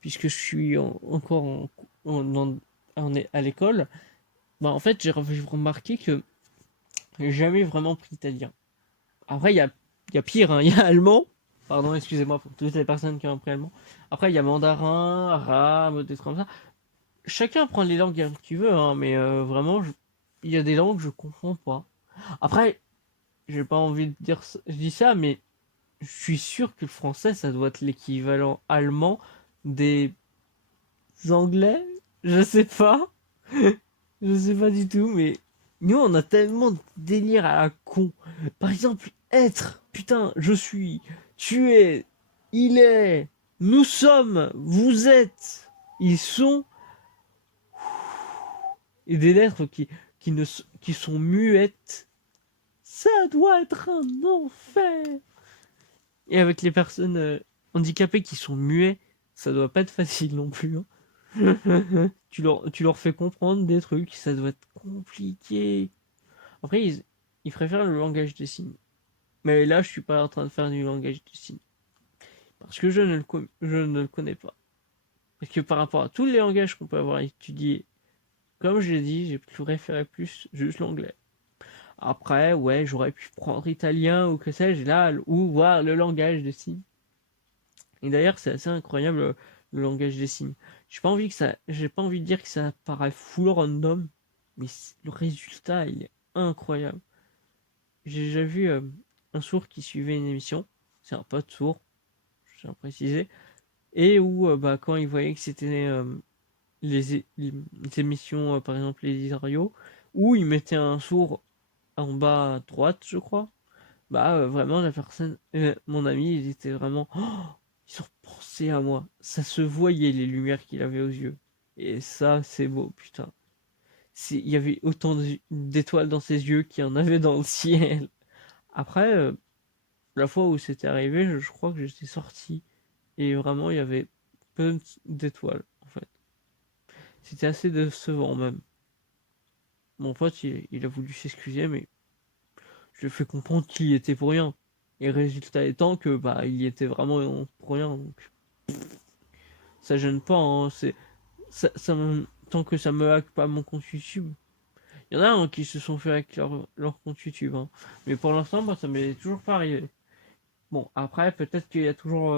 puisque je suis encore à l'école, bah, en fait, j'ai remarqué que j'ai jamais vraiment pris italien. Après, il y a pire, hein, il y a allemand. Pardon, excusez-moi pour toutes les personnes qui ont appris allemand. Après, il y a mandarin, arabe, des trucs comme ça. Chacun prend les langues qu'il veut, hein, mais vraiment, il y a des langues que je comprends pas. Après, j'ai pas envie de dire je dis ça, mais je suis sûr que le français, ça doit être l'équivalent allemand des anglais. Je sais pas. Je sais pas du tout, mais nous, on a tellement de délire à la con. Par exemple, être, putain, je suis, tu es, il est, nous sommes, vous êtes, ils sont, et des lettres qui sont muettes. Ça doit être un enfer. Et avec les personnes handicapées qui sont muets, ça doit pas être facile non plus, hein. Tu leur fais comprendre des trucs, ça doit être compliqué. Après, ils préfèrent le langage des signes. Mais là, je suis pas en train de faire du langage des signes. Parce que je ne le connais pas. Parce que par rapport à tous les langages qu'on peut avoir étudiés, comme je l'ai dit, j'ai préféré plus juste l'anglais. Après, ouais, j'aurais pu prendre italien ou que sais-je, là, ou voir le langage des signes. Et d'ailleurs, c'est assez incroyable le langage des signes. J'ai pas envie de dire que ça paraît full random, mais le résultat, il est incroyable. J'ai déjà vu un sourd qui suivait une émission, c'est un pote sourd, je tiens à préciser, et où bah, quand il voyait que c'était les émissions, par exemple les Isario, où il mettait un sourd en bas à droite, je crois, bah vraiment la personne, mon ami, il était vraiment, oh, ils ont pensé à moi. Ça se voyait les lumières qu'il avait aux yeux. Et ça, c'est beau, putain. Il y avait autant d'étoiles dans ses yeux qu'il y en avait dans le ciel. Après, la fois où c'était arrivé, je crois que j'étais sorti. Et vraiment, il y avait peu d'étoiles, en fait. C'était assez décevant, même. Mon pote, il a voulu s'excuser, mais je lui ai fait comprendre qu'il y était pour rien. Et résultat étant que, bah, il y était vraiment pour rien. Donc, ça gêne pas, hein. Tant que ça me hack pas mon compte YouTube. Il y en a hein, qui se sont fait avec leur compte YouTube, hein. Mais pour l'instant, moi, ça m'est toujours pas arrivé. Bon, après, peut-être qu'il y a toujours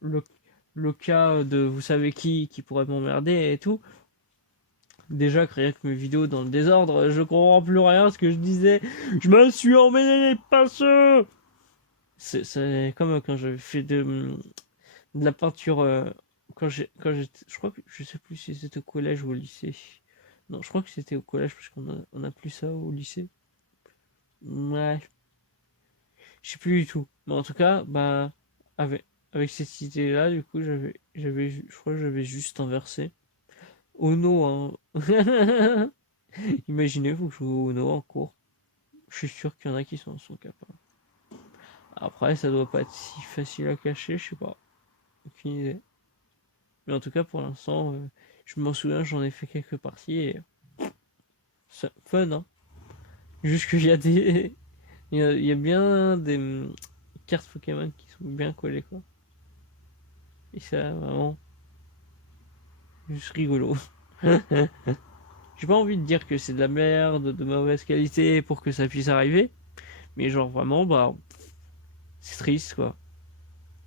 le cas de vous savez qui pourrait m'emmerder et tout. Déjà, que rien que mes vidéos dans le désordre, je comprends plus rien à ce que je disais. Je me suis emmêlé les pinceaux. C'est comme quand j'avais fait de la peinture je crois que je sais plus si c'était au collège ou au lycée. Non, je crois que c'était au collège parce on a plus ça au lycée. Ouais, je sais plus du tout. Mais en tout cas, bah avec cette idée-là, du coup, je crois que j'avais juste inversé. Ono, hein. Imaginez-vous jouer au Ono en cours. Je suis sûr qu'il y en a qui sont capables. Après, ça doit pas être si facile à cacher, je sais pas. Aucune idée. Mais en tout cas, pour l'instant, je m'en souviens, j'en ai fait quelques parties et c'est fun, hein. Juste qu'il y a des. Il y a bien des cartes Pokémon qui sont bien collées, quoi. Et ça, vraiment, juste rigolo. J'ai pas envie de dire que c'est de la merde, de mauvaise qualité pour que ça puisse arriver. Mais genre, vraiment, bah, c'est triste, quoi.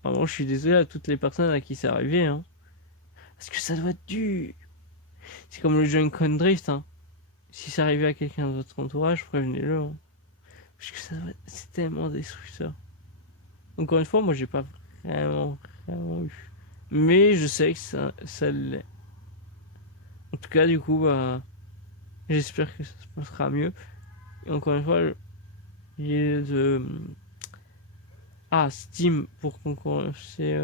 Vraiment, je suis désolé à toutes les personnes à qui c'est arrivé, hein. Parce que ça doit être dur. C'est comme le Drunk Drift, hein. Si ça arrivait à quelqu'un de votre entourage, prévenez-le, hein. Parce que c'est tellement destructeur. Encore une fois, moi j'ai pas vraiment eu. Mais je sais que ça l'est. En tout cas, du coup, bah, j'espère que ça se passera mieux. Et encore une fois, j'ai de... Ah, Steam pour concurrencer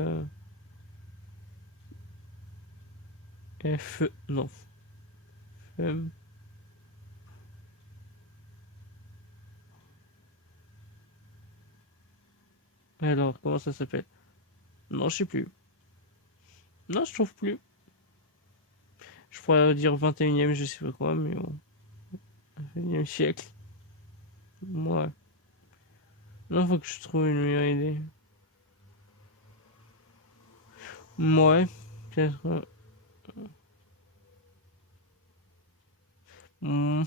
F... Non. FM. Alors, comment ça s'appelle? Non, je sais plus. Non, je trouve plus. Je pourrais dire 21e, je sais pas quoi, mais bon. 21e siècle. Ouais. Non, faut que je trouve une meilleure idée. Ouais. Peut-être. Hmm,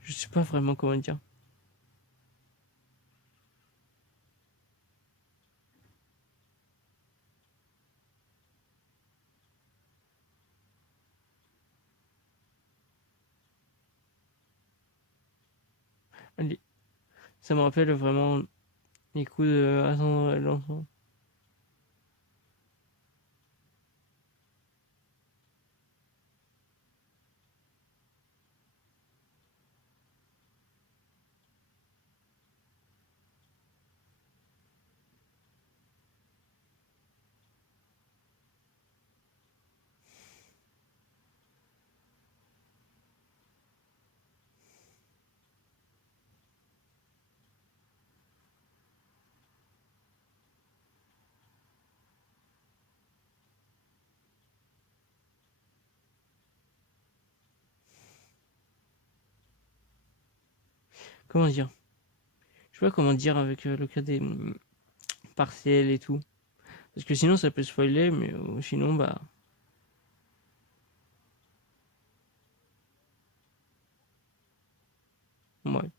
je sais pas vraiment comment dire. Allez, ça me rappelle vraiment les coups de attendre l'enfant. Comment dire? Je sais pas comment dire avec le cas des partiels et tout. Parce que sinon ça peut spoiler, mais sinon bah. Ouais.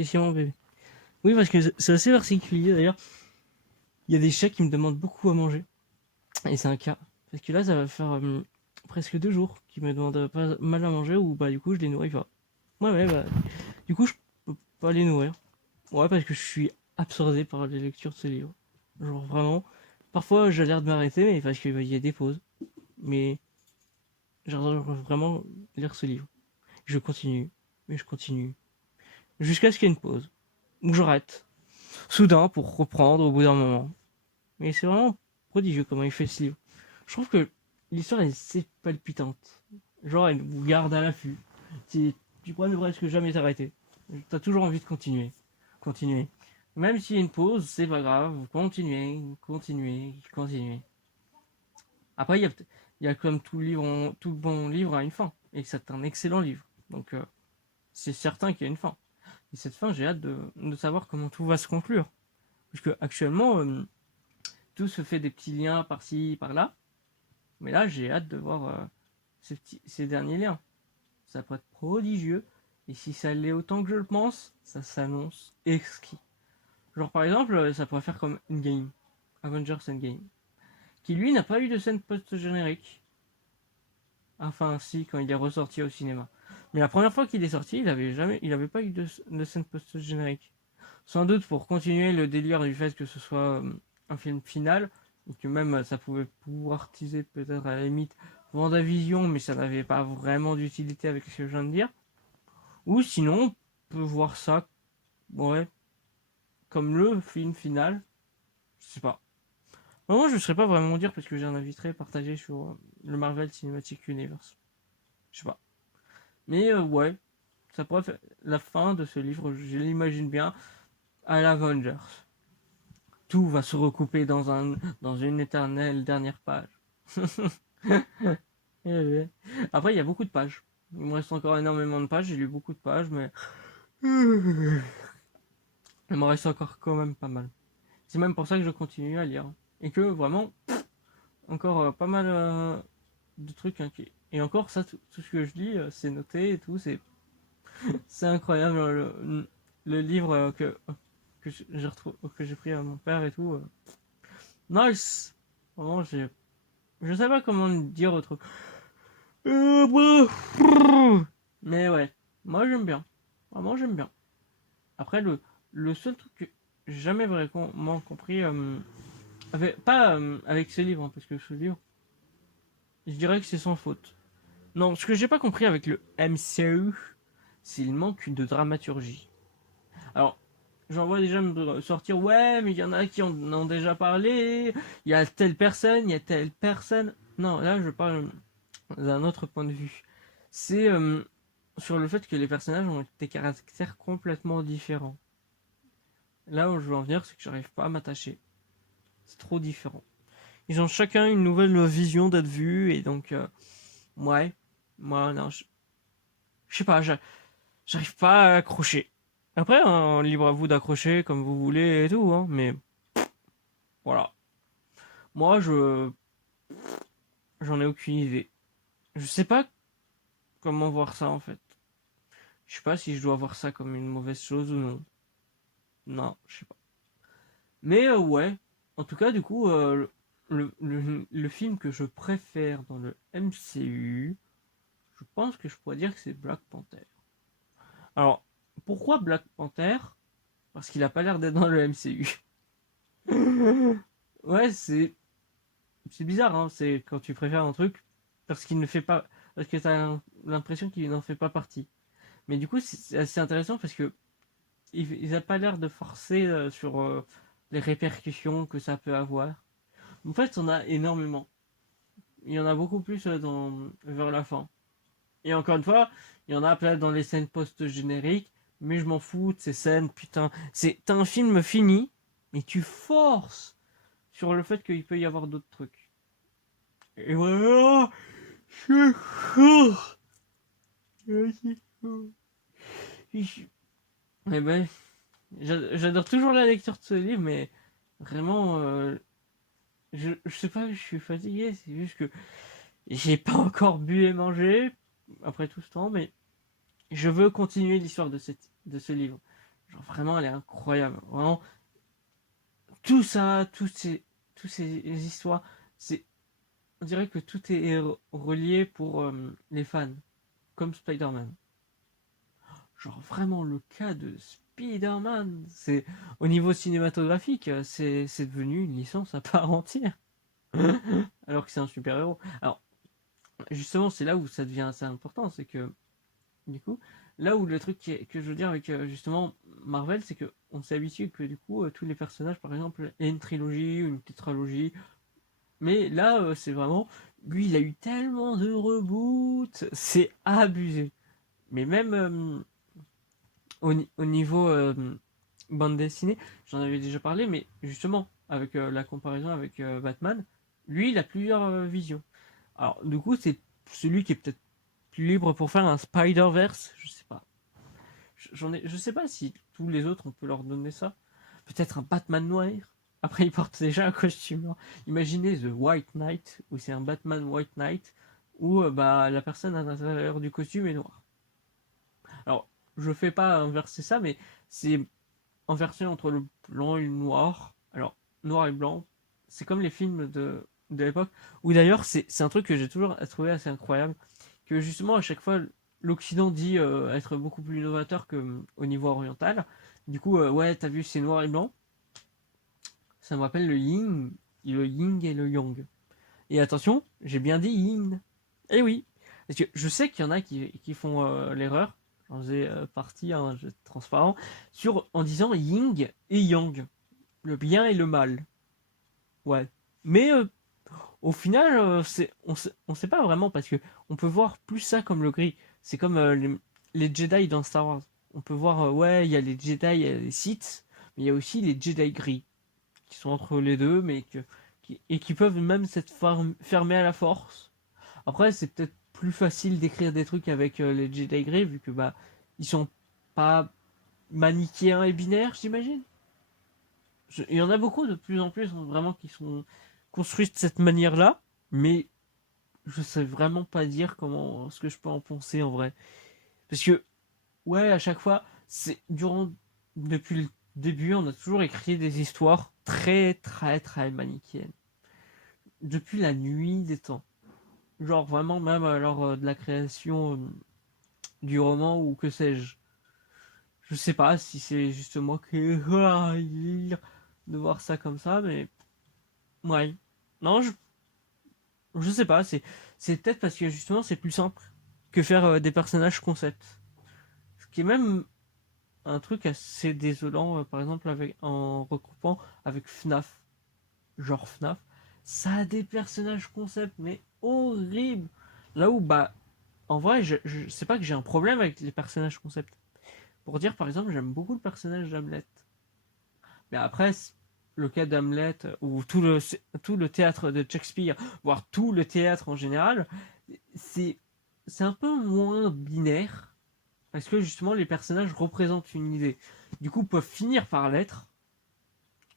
Qu'est-ce qu'il y a, mon bébé? Oui, parce que c'est assez particulier d'ailleurs. Il y a des chats qui me demandent beaucoup à manger. Et c'est un cas. Parce que là, ça va faire presque 2 jours qu'ils me demandent pas mal à manger ou bah du coup je les nourris pas. Ouais, bah du coup je peux pas les nourrir. Ouais, parce que je suis absorbé par les lectures de ce livre. Genre vraiment. Parfois j'ai l'air de m'arrêter, mais parce qu'il y a des pauses. Mais j'adore vraiment lire ce livre. Je continue, mais je continue. Jusqu'à ce qu'il y ait une pause. Où j'arrête. Soudain pour reprendre au bout d'un moment. Mais c'est vraiment prodigieux comment il fait ce livre. Je trouve que l'histoire est assez palpitante. Genre elle vous garde à l'affût. Tu pourrais ne presque jamais t'arrêter. T'as toujours envie de continuer. Continuer. Même s'il y a une pause, c'est pas grave. Continuez, continuez, continuez. Après, il y a comme tout bon livre a une fin. Et c'est un excellent livre. Donc c'est certain qu'il y a une fin. Et cette fin, j'ai hâte de savoir comment tout va se conclure. Parce que actuellement, tout se fait des petits liens par-ci, par-là. Mais là, j'ai hâte de voir ces derniers liens. Ça pourrait être prodigieux. Et si ça l'est autant que je le pense, ça s'annonce exquis. Genre par exemple, ça pourrait faire comme Endgame. Avengers Endgame. Qui lui n'a pas eu de scène post-générique. Enfin si, quand il est ressorti au cinéma. Mais la première fois qu'il est sorti, il avait pas eu de scène post-générique. Sans doute pour continuer le délire du fait que ce soit un film final, et que même ça pouvait pouvoir teaser peut-être à la limite WandaVision, mais ça n'avait pas vraiment d'utilité avec ce que je viens de dire. Ou sinon, on peut voir ça, ouais, comme le film final. Je sais pas. Moi, je ne saurais pas vraiment dire parce que j'ai un avis très partagé sur le Marvel Cinematic Universe. Je sais pas. Mais ouais, ça pourrait faire la fin de ce livre, je l'imagine bien, à l'Avengers. Tout va se recouper dans une éternelle dernière page. Après, il y a beaucoup de pages. Il me reste encore énormément de pages. J'ai lu beaucoup de pages, mais il me reste encore quand même pas mal. C'est même pour ça que je continue à lire. Et que vraiment, encore pas mal de trucs. Hein, et encore, ça, tout ce que je lis, c'est noté et tout. C'est incroyable. Le livre que j'ai pris à mon père et tout. Nice! Vraiment, je sais pas comment dire autre. Mais ouais, moi j'aime bien. Vraiment, j'aime bien. Après, le seul truc que j'ai jamais vraiment compris, pas avec ce livre, hein, parce que ce livre, je dirais que c'est sans faute. Non, ce que j'ai pas compris avec le MCU, c'est le manque de dramaturgie. Alors, j'en vois déjà me sortir, ouais, mais il y en a qui en ont déjà parlé, il y a telle personne, il y a telle personne. Non, là, je parle d'un autre point de vue. C'est sur le fait que les personnages ont des caractères complètement différents. Là où je veux en venir, c'est que j'arrive pas à m'attacher. C'est trop différent. Ils ont chacun une nouvelle vision d'être vus, et donc, ouais, moi, non, je sais pas, j'arrive pas à accrocher. Après, hein, libre à vous d'accrocher comme vous voulez et tout, hein, mais voilà. Moi, j'en ai aucune idée. Je sais pas comment voir ça en fait. Je sais pas si je dois voir ça comme une mauvaise chose ou non. Non, je sais pas. Mais ouais, en tout cas, du coup, le film que je préfère dans le MCU, je pense que je pourrais dire que c'est Black Panther. Alors, pourquoi Black Panther? Parce qu'il a pas l'air d'être dans le MCU. Ouais, c'est bizarre, hein. C'est quand tu préfères un truc parce qu'il ne fait pas, parce que t'as l'impression qu'il n'en fait pas partie. Mais du coup, c'est assez intéressant parce que il a pas l'air de forcer sur les répercussions que ça peut avoir. En fait, on a énormément. Il y en a beaucoup plus vers la fin. Et encore une fois, il y en a peut-être dans les scènes post-génériques, mais je m'en fous de ces scènes, putain. T'as un film fini, mais tu forces sur le fait qu'il peut y avoir d'autres trucs. Et voilà, c'est chaud. Eh ben, j'adore toujours la lecture de ce livre, mais vraiment, je sais pas, je suis fatigué, c'est juste que j'ai pas encore bu et mangé après tout ce temps, mais je veux continuer l'histoire de ce livre. Genre vraiment, elle est incroyable. Vraiment, tout ça, toutes ces histoires, c'est, on dirait que tout est relié pour les fans, comme Spider-Man. Genre vraiment le cas de Spider-Man, c'est au niveau cinématographique, c'est devenu une licence à part entière. Alors que c'est un super-héros. Alors justement, c'est là où ça devient assez important, c'est que du coup, là où le truc que je veux dire avec justement Marvel, c'est que on s'est habitué que du coup tous les personnages, par exemple, aient une trilogie ou une tétralogie. Mais là, c'est vraiment, lui, il a eu tellement de reboots, c'est abusé. Mais même au niveau bande dessinée, j'en avais déjà parlé, mais justement, avec la comparaison avec Batman, lui, il a plusieurs visions. Alors, du coup, c'est celui qui est peut-être plus libre pour faire un Spider-Verse, je sais pas. Je sais pas si tous les autres, on peut leur donner ça. Peut-être un Batman noir. Après, il porte déjà un costume noir. Imaginez The White Knight, où c'est un Batman White Knight, où bah, la personne à l'intérieur du costume est noire. Alors, je fais pas inverser ça, mais c'est inversé entre le blanc et le noir. Alors, noir et blanc, c'est comme les films de l'époque, où d'ailleurs, c'est un truc que j'ai toujours trouvé assez incroyable, que justement, à chaque fois, l'Occident dit être beaucoup plus novateur qu'au niveau oriental. Du coup, ouais, t'as vu, c'est noir et blanc. Ça me rappelle le yin et le yang. Et attention, j'ai bien dit yin. Eh oui, parce que je sais qu'il y en a qui font l'erreur, j'en faisais partie, hein, je suis transparent, en disant yin et yang, le bien et le mal. Ouais. Mais au final, on sait pas vraiment parce que on peut voir plus ça comme le gris. C'est comme les Jedi dans Star Wars. On peut voir, ouais, il y a les Jedi, il y a les Sith, mais il y a aussi les Jedi gris qui sont entre les deux, et qui peuvent même s'être fermés à la force. Après, c'est peut-être plus facile d'écrire des trucs avec les Jedi gris vu que bah ils sont pas manichéens et binaires, j'imagine. Il y en a beaucoup de plus en plus, hein, vraiment, qui sont construits de cette manière-là, mais je sais vraiment pas dire comment ce que je peux en penser en vrai. Parce que, ouais, à chaque fois, depuis le début, on a toujours écrit des histoires très, très, très manichéennes. Depuis la nuit des temps. Genre vraiment, même lors de la création du roman ou que sais-je. Je sais pas si c'est juste moi qui de voir ça comme ça, mais ouais. Non, je sais pas, c'est peut-être parce que justement c'est plus simple que faire des personnages concept. Ce qui est même un truc assez désolant, par exemple en recoupant avec FNAF. Genre FNAF, ça a des personnages concept, mais horribles. Là où, bah, en vrai, je sais pas que j'ai un problème avec les personnages concept. Pour dire, par exemple, j'aime beaucoup le personnage d'Hamlet. Mais après, le cas d'Hamlet, ou tout le théâtre de Shakespeare, voire tout le théâtre en général, c'est, c'est un peu moins binaire, parce que justement, les personnages représentent une idée. Du coup, peuvent finir par l'être.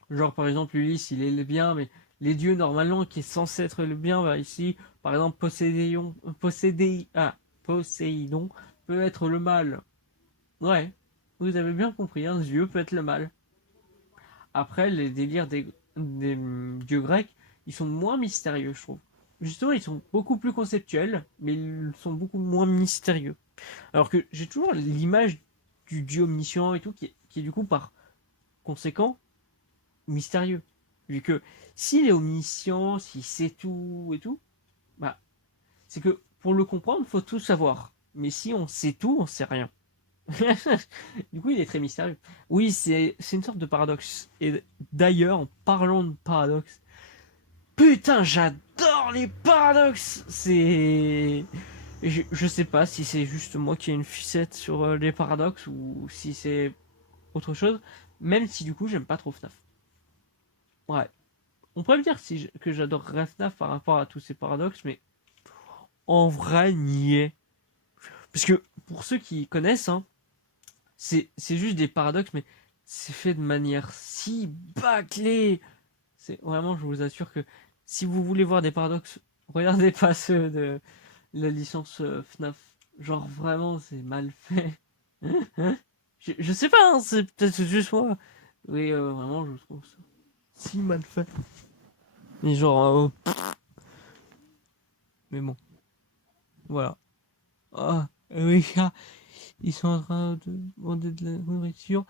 Genre, par exemple, Ulysse, il est le bien, mais les dieux, normalement, qui est censé être le bien, bah, ici, par exemple, Poséidon peut être le mal. Ouais, vous avez bien compris, un dieu peut être le mal. Après, les délires des dieux grecs, ils sont moins mystérieux, je trouve. Justement, ils sont beaucoup plus conceptuels, mais ils sont beaucoup moins mystérieux. Alors que j'ai toujours l'image du dieu omniscient et tout, qui est du coup par conséquent mystérieux. Vu que s'il est omniscient, s'il sait tout et tout, bah, c'est que pour le comprendre, il faut tout savoir. Mais si on sait tout, on sait rien. Du coup, il est très mystérieux. Oui, c'est une sorte de paradoxe. Et d'ailleurs, en parlant de paradoxe, putain, j'adore les paradoxes. Je sais pas si c'est juste moi qui ai une ficette sur les paradoxes ou si c'est autre chose. Même si du coup, j'aime pas trop FNAF. Ouais. On pourrait me dire que j'adore FNAF par rapport à tous ces paradoxes, mais en vrai, niais. Parce que pour ceux qui connaissent, hein, c'est juste des paradoxes, mais c'est fait de manière si bâclée. C'est vraiment, je vous assure que si vous voulez voir des paradoxes, regardez pas ceux de la licence FNAF. Genre vraiment, c'est mal fait. Je sais pas, hein, c'est peut-être juste moi. Oui, vraiment, je trouve ça si mal fait. Mais genre, mais bon, voilà. Ah, oui, ah, ils sont en train de demander de la nourriture.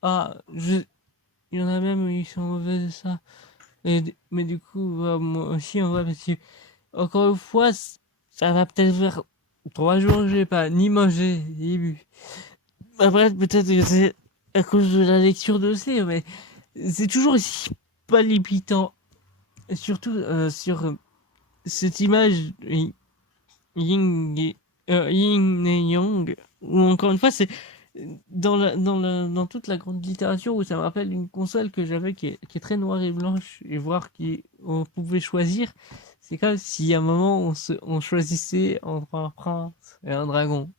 Ah, il y en a même, ils sont mauvais de ça. Mais du coup, bah, moi aussi, en vrai, parce que, encore une fois, ça va peut-être faire 3 jours que j'ai pas ni mangé, ni bu. Après, peut-être que c'est à cause de la lecture de C, mais c'est toujours aussi palpitant. Surtout sur cette image yin yin et yang, ou encore une fois, c'est dans toute la grande littérature où ça me rappelle une console que j'avais qui est très noire et blanche, et voir qu'on pouvait choisir. C'est comme si à un moment on choisissait entre un prince et un dragon.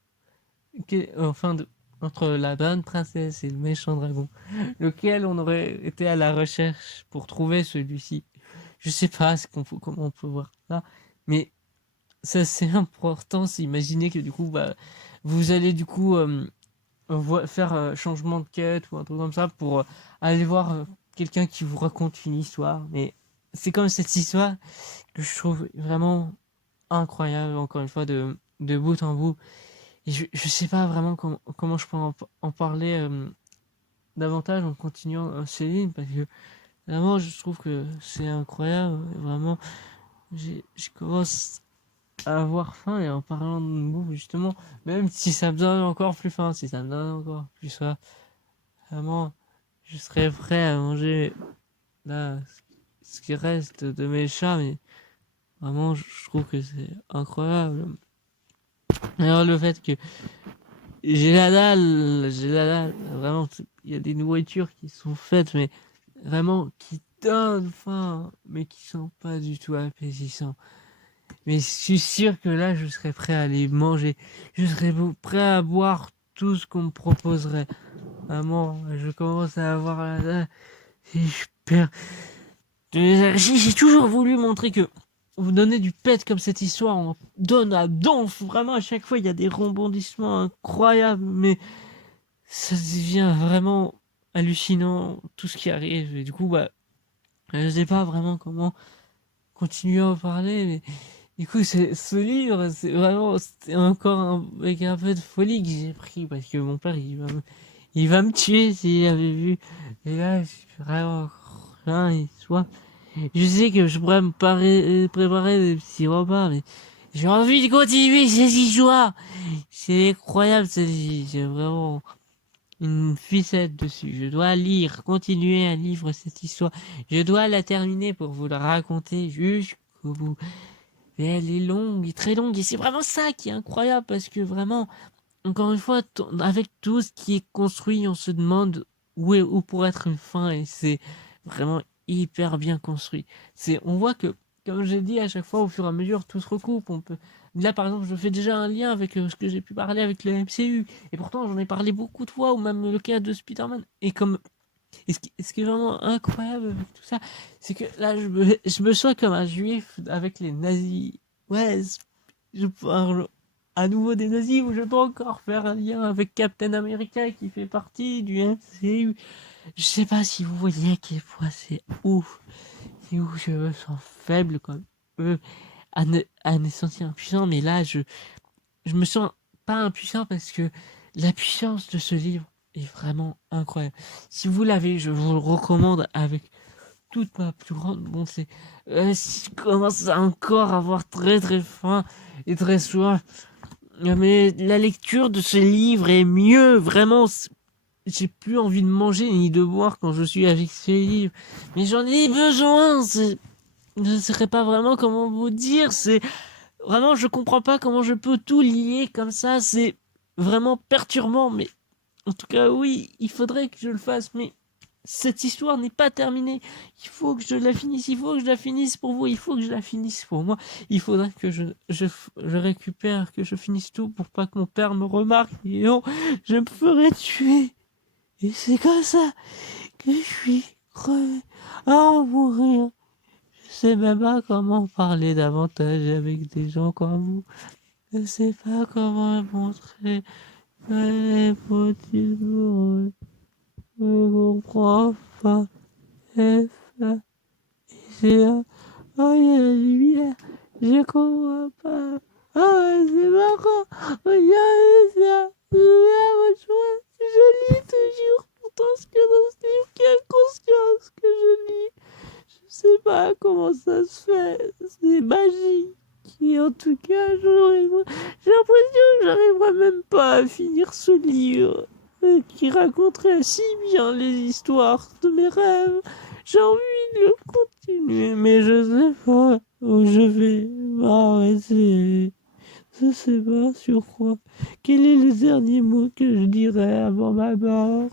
Enfin, entre la bonne princesse et le méchant dragon. Lequel on aurait été à la recherche pour trouver celui-ci. Je sais pas comment on peut voir ça, mais ça c'est important, c'est imaginer que du coup, bah, vous allez du coup faire changement de quête ou un truc comme ça pour aller voir quelqu'un qui vous raconte une histoire. Mais c'est comme cette histoire que je trouve vraiment incroyable, encore une fois, de bout en bout. Et je sais pas vraiment comment je peux en parler davantage en continuant ces lignes, parce que vraiment, je trouve que c'est incroyable. Vraiment, je commence à avoir faim, et en parlant de bouffe, justement, même si ça me donne encore plus faim, si ça me donne encore plus soif, vraiment, je serais prêt à manger là ce qui reste de mes chats, mais vraiment, je trouve que c'est incroyable. Alors, le fait que j'ai la dalle, vraiment, il y a des nourritures qui sont faites, mais vraiment, qui donnent faim, mais qui sont pas du tout appétissants. Mais je suis sûr que là, je serais prêt à les manger. Je serais prêt à boire tout ce qu'on me proposerait. Vraiment, je commence à avoir la dalle et je perds de l'énergie. J'ai toujours voulu montrer que vous donnez du pet comme cette histoire, on donne à donf. Vraiment, à chaque fois, il y a des rebondissements incroyables, mais ça devient vraiment hallucinant tout ce qui arrive. Et du coup, bah, je sais pas vraiment comment continuer à en parler, mais du coup, ce livre, c'est vraiment, c'était encore avec un peu de folie que j'ai pris, parce que mon père, il va me tuer s'il avait vu. Et là, j'ai vraiment faim et soif. Je sais que je pourrais me préparer des petits repas, mais j'ai envie de continuer ces histoires. C'est incroyable, j'ai vraiment une ficelle dessus. Je dois lire, continuer à lire cette histoire. Je dois la terminer pour vous la raconter jusqu'au bout. Et elle est longue, et très longue, et c'est vraiment ça qui est incroyable, parce que vraiment, encore une fois, avec tout ce qui est construit, on se demande où pourrait être une fin, et c'est vraiment hyper bien construit. On voit que, comme j'ai dit à chaque fois, au fur et à mesure, tout se recoupe. Là, par exemple, je fais déjà un lien avec ce que j'ai pu parler avec le MCU, et pourtant, j'en ai parlé beaucoup de fois, ou même le cas de Spider-Man. Ce qui est vraiment incroyable avec tout ça, c'est que là, je me sens comme un juif avec les nazis. Ouais, je parle à nouveau des nazis, où je dois encore faire un lien avec Captain America qui fait partie du MCU. Je sais pas si vous voyez à quel point c'est ouf. C'est où je me sens faible comme eux, à me sentir impuissant, mais là, je me sens pas impuissant, parce que la puissance de ce livre est vraiment incroyable. Si vous l'avez, je vous le recommande avec toute ma plus grande bonté. Si je commence encore à avoir très très faim et très soif, mais la lecture de ce livre est mieux, vraiment. J'ai plus envie de manger ni de boire quand je suis avec ce livre, mais j'en ai besoin. Je ne saurais pas vraiment comment vous dire. C'est vraiment, je comprends pas comment je peux tout lier comme ça. C'est vraiment perturbant, mais en tout cas, oui, il faudrait que je le fasse. Mais cette histoire n'est pas terminée. Il faut que je la finisse. Il faut que je la finisse pour vous. Il faut que je la finisse pour moi. Il faudrait que je récupère, que je finisse tout pour pas que mon père me remarque. Et non, je me ferais tuer. Et c'est comme ça que je suis crevé à en mourir. Je sais même pas comment parler davantage avec des gens comme vous. Je sais pas comment montrer Faut-il me je comprends pas. F, A, C, A. Oh, il y a la lumière. Je comprends pas. Ah, c'est marrant. Regardez ça. Je la rejoins. Je lis toujours. Pourtant, ce que dans ce livre qui a conscience que je lis. Je sais pas comment ça se fait. C'est magique. Et en tout cas, j'ai l'impression que j'arriverai même pas à finir ce livre qui raconterait si bien les histoires de mes rêves. J'ai envie de le continuer, mais je sais pas où je vais m'arrêter. Je sais pas sur quoi. Quel est le dernier mot que je dirais avant ma mort?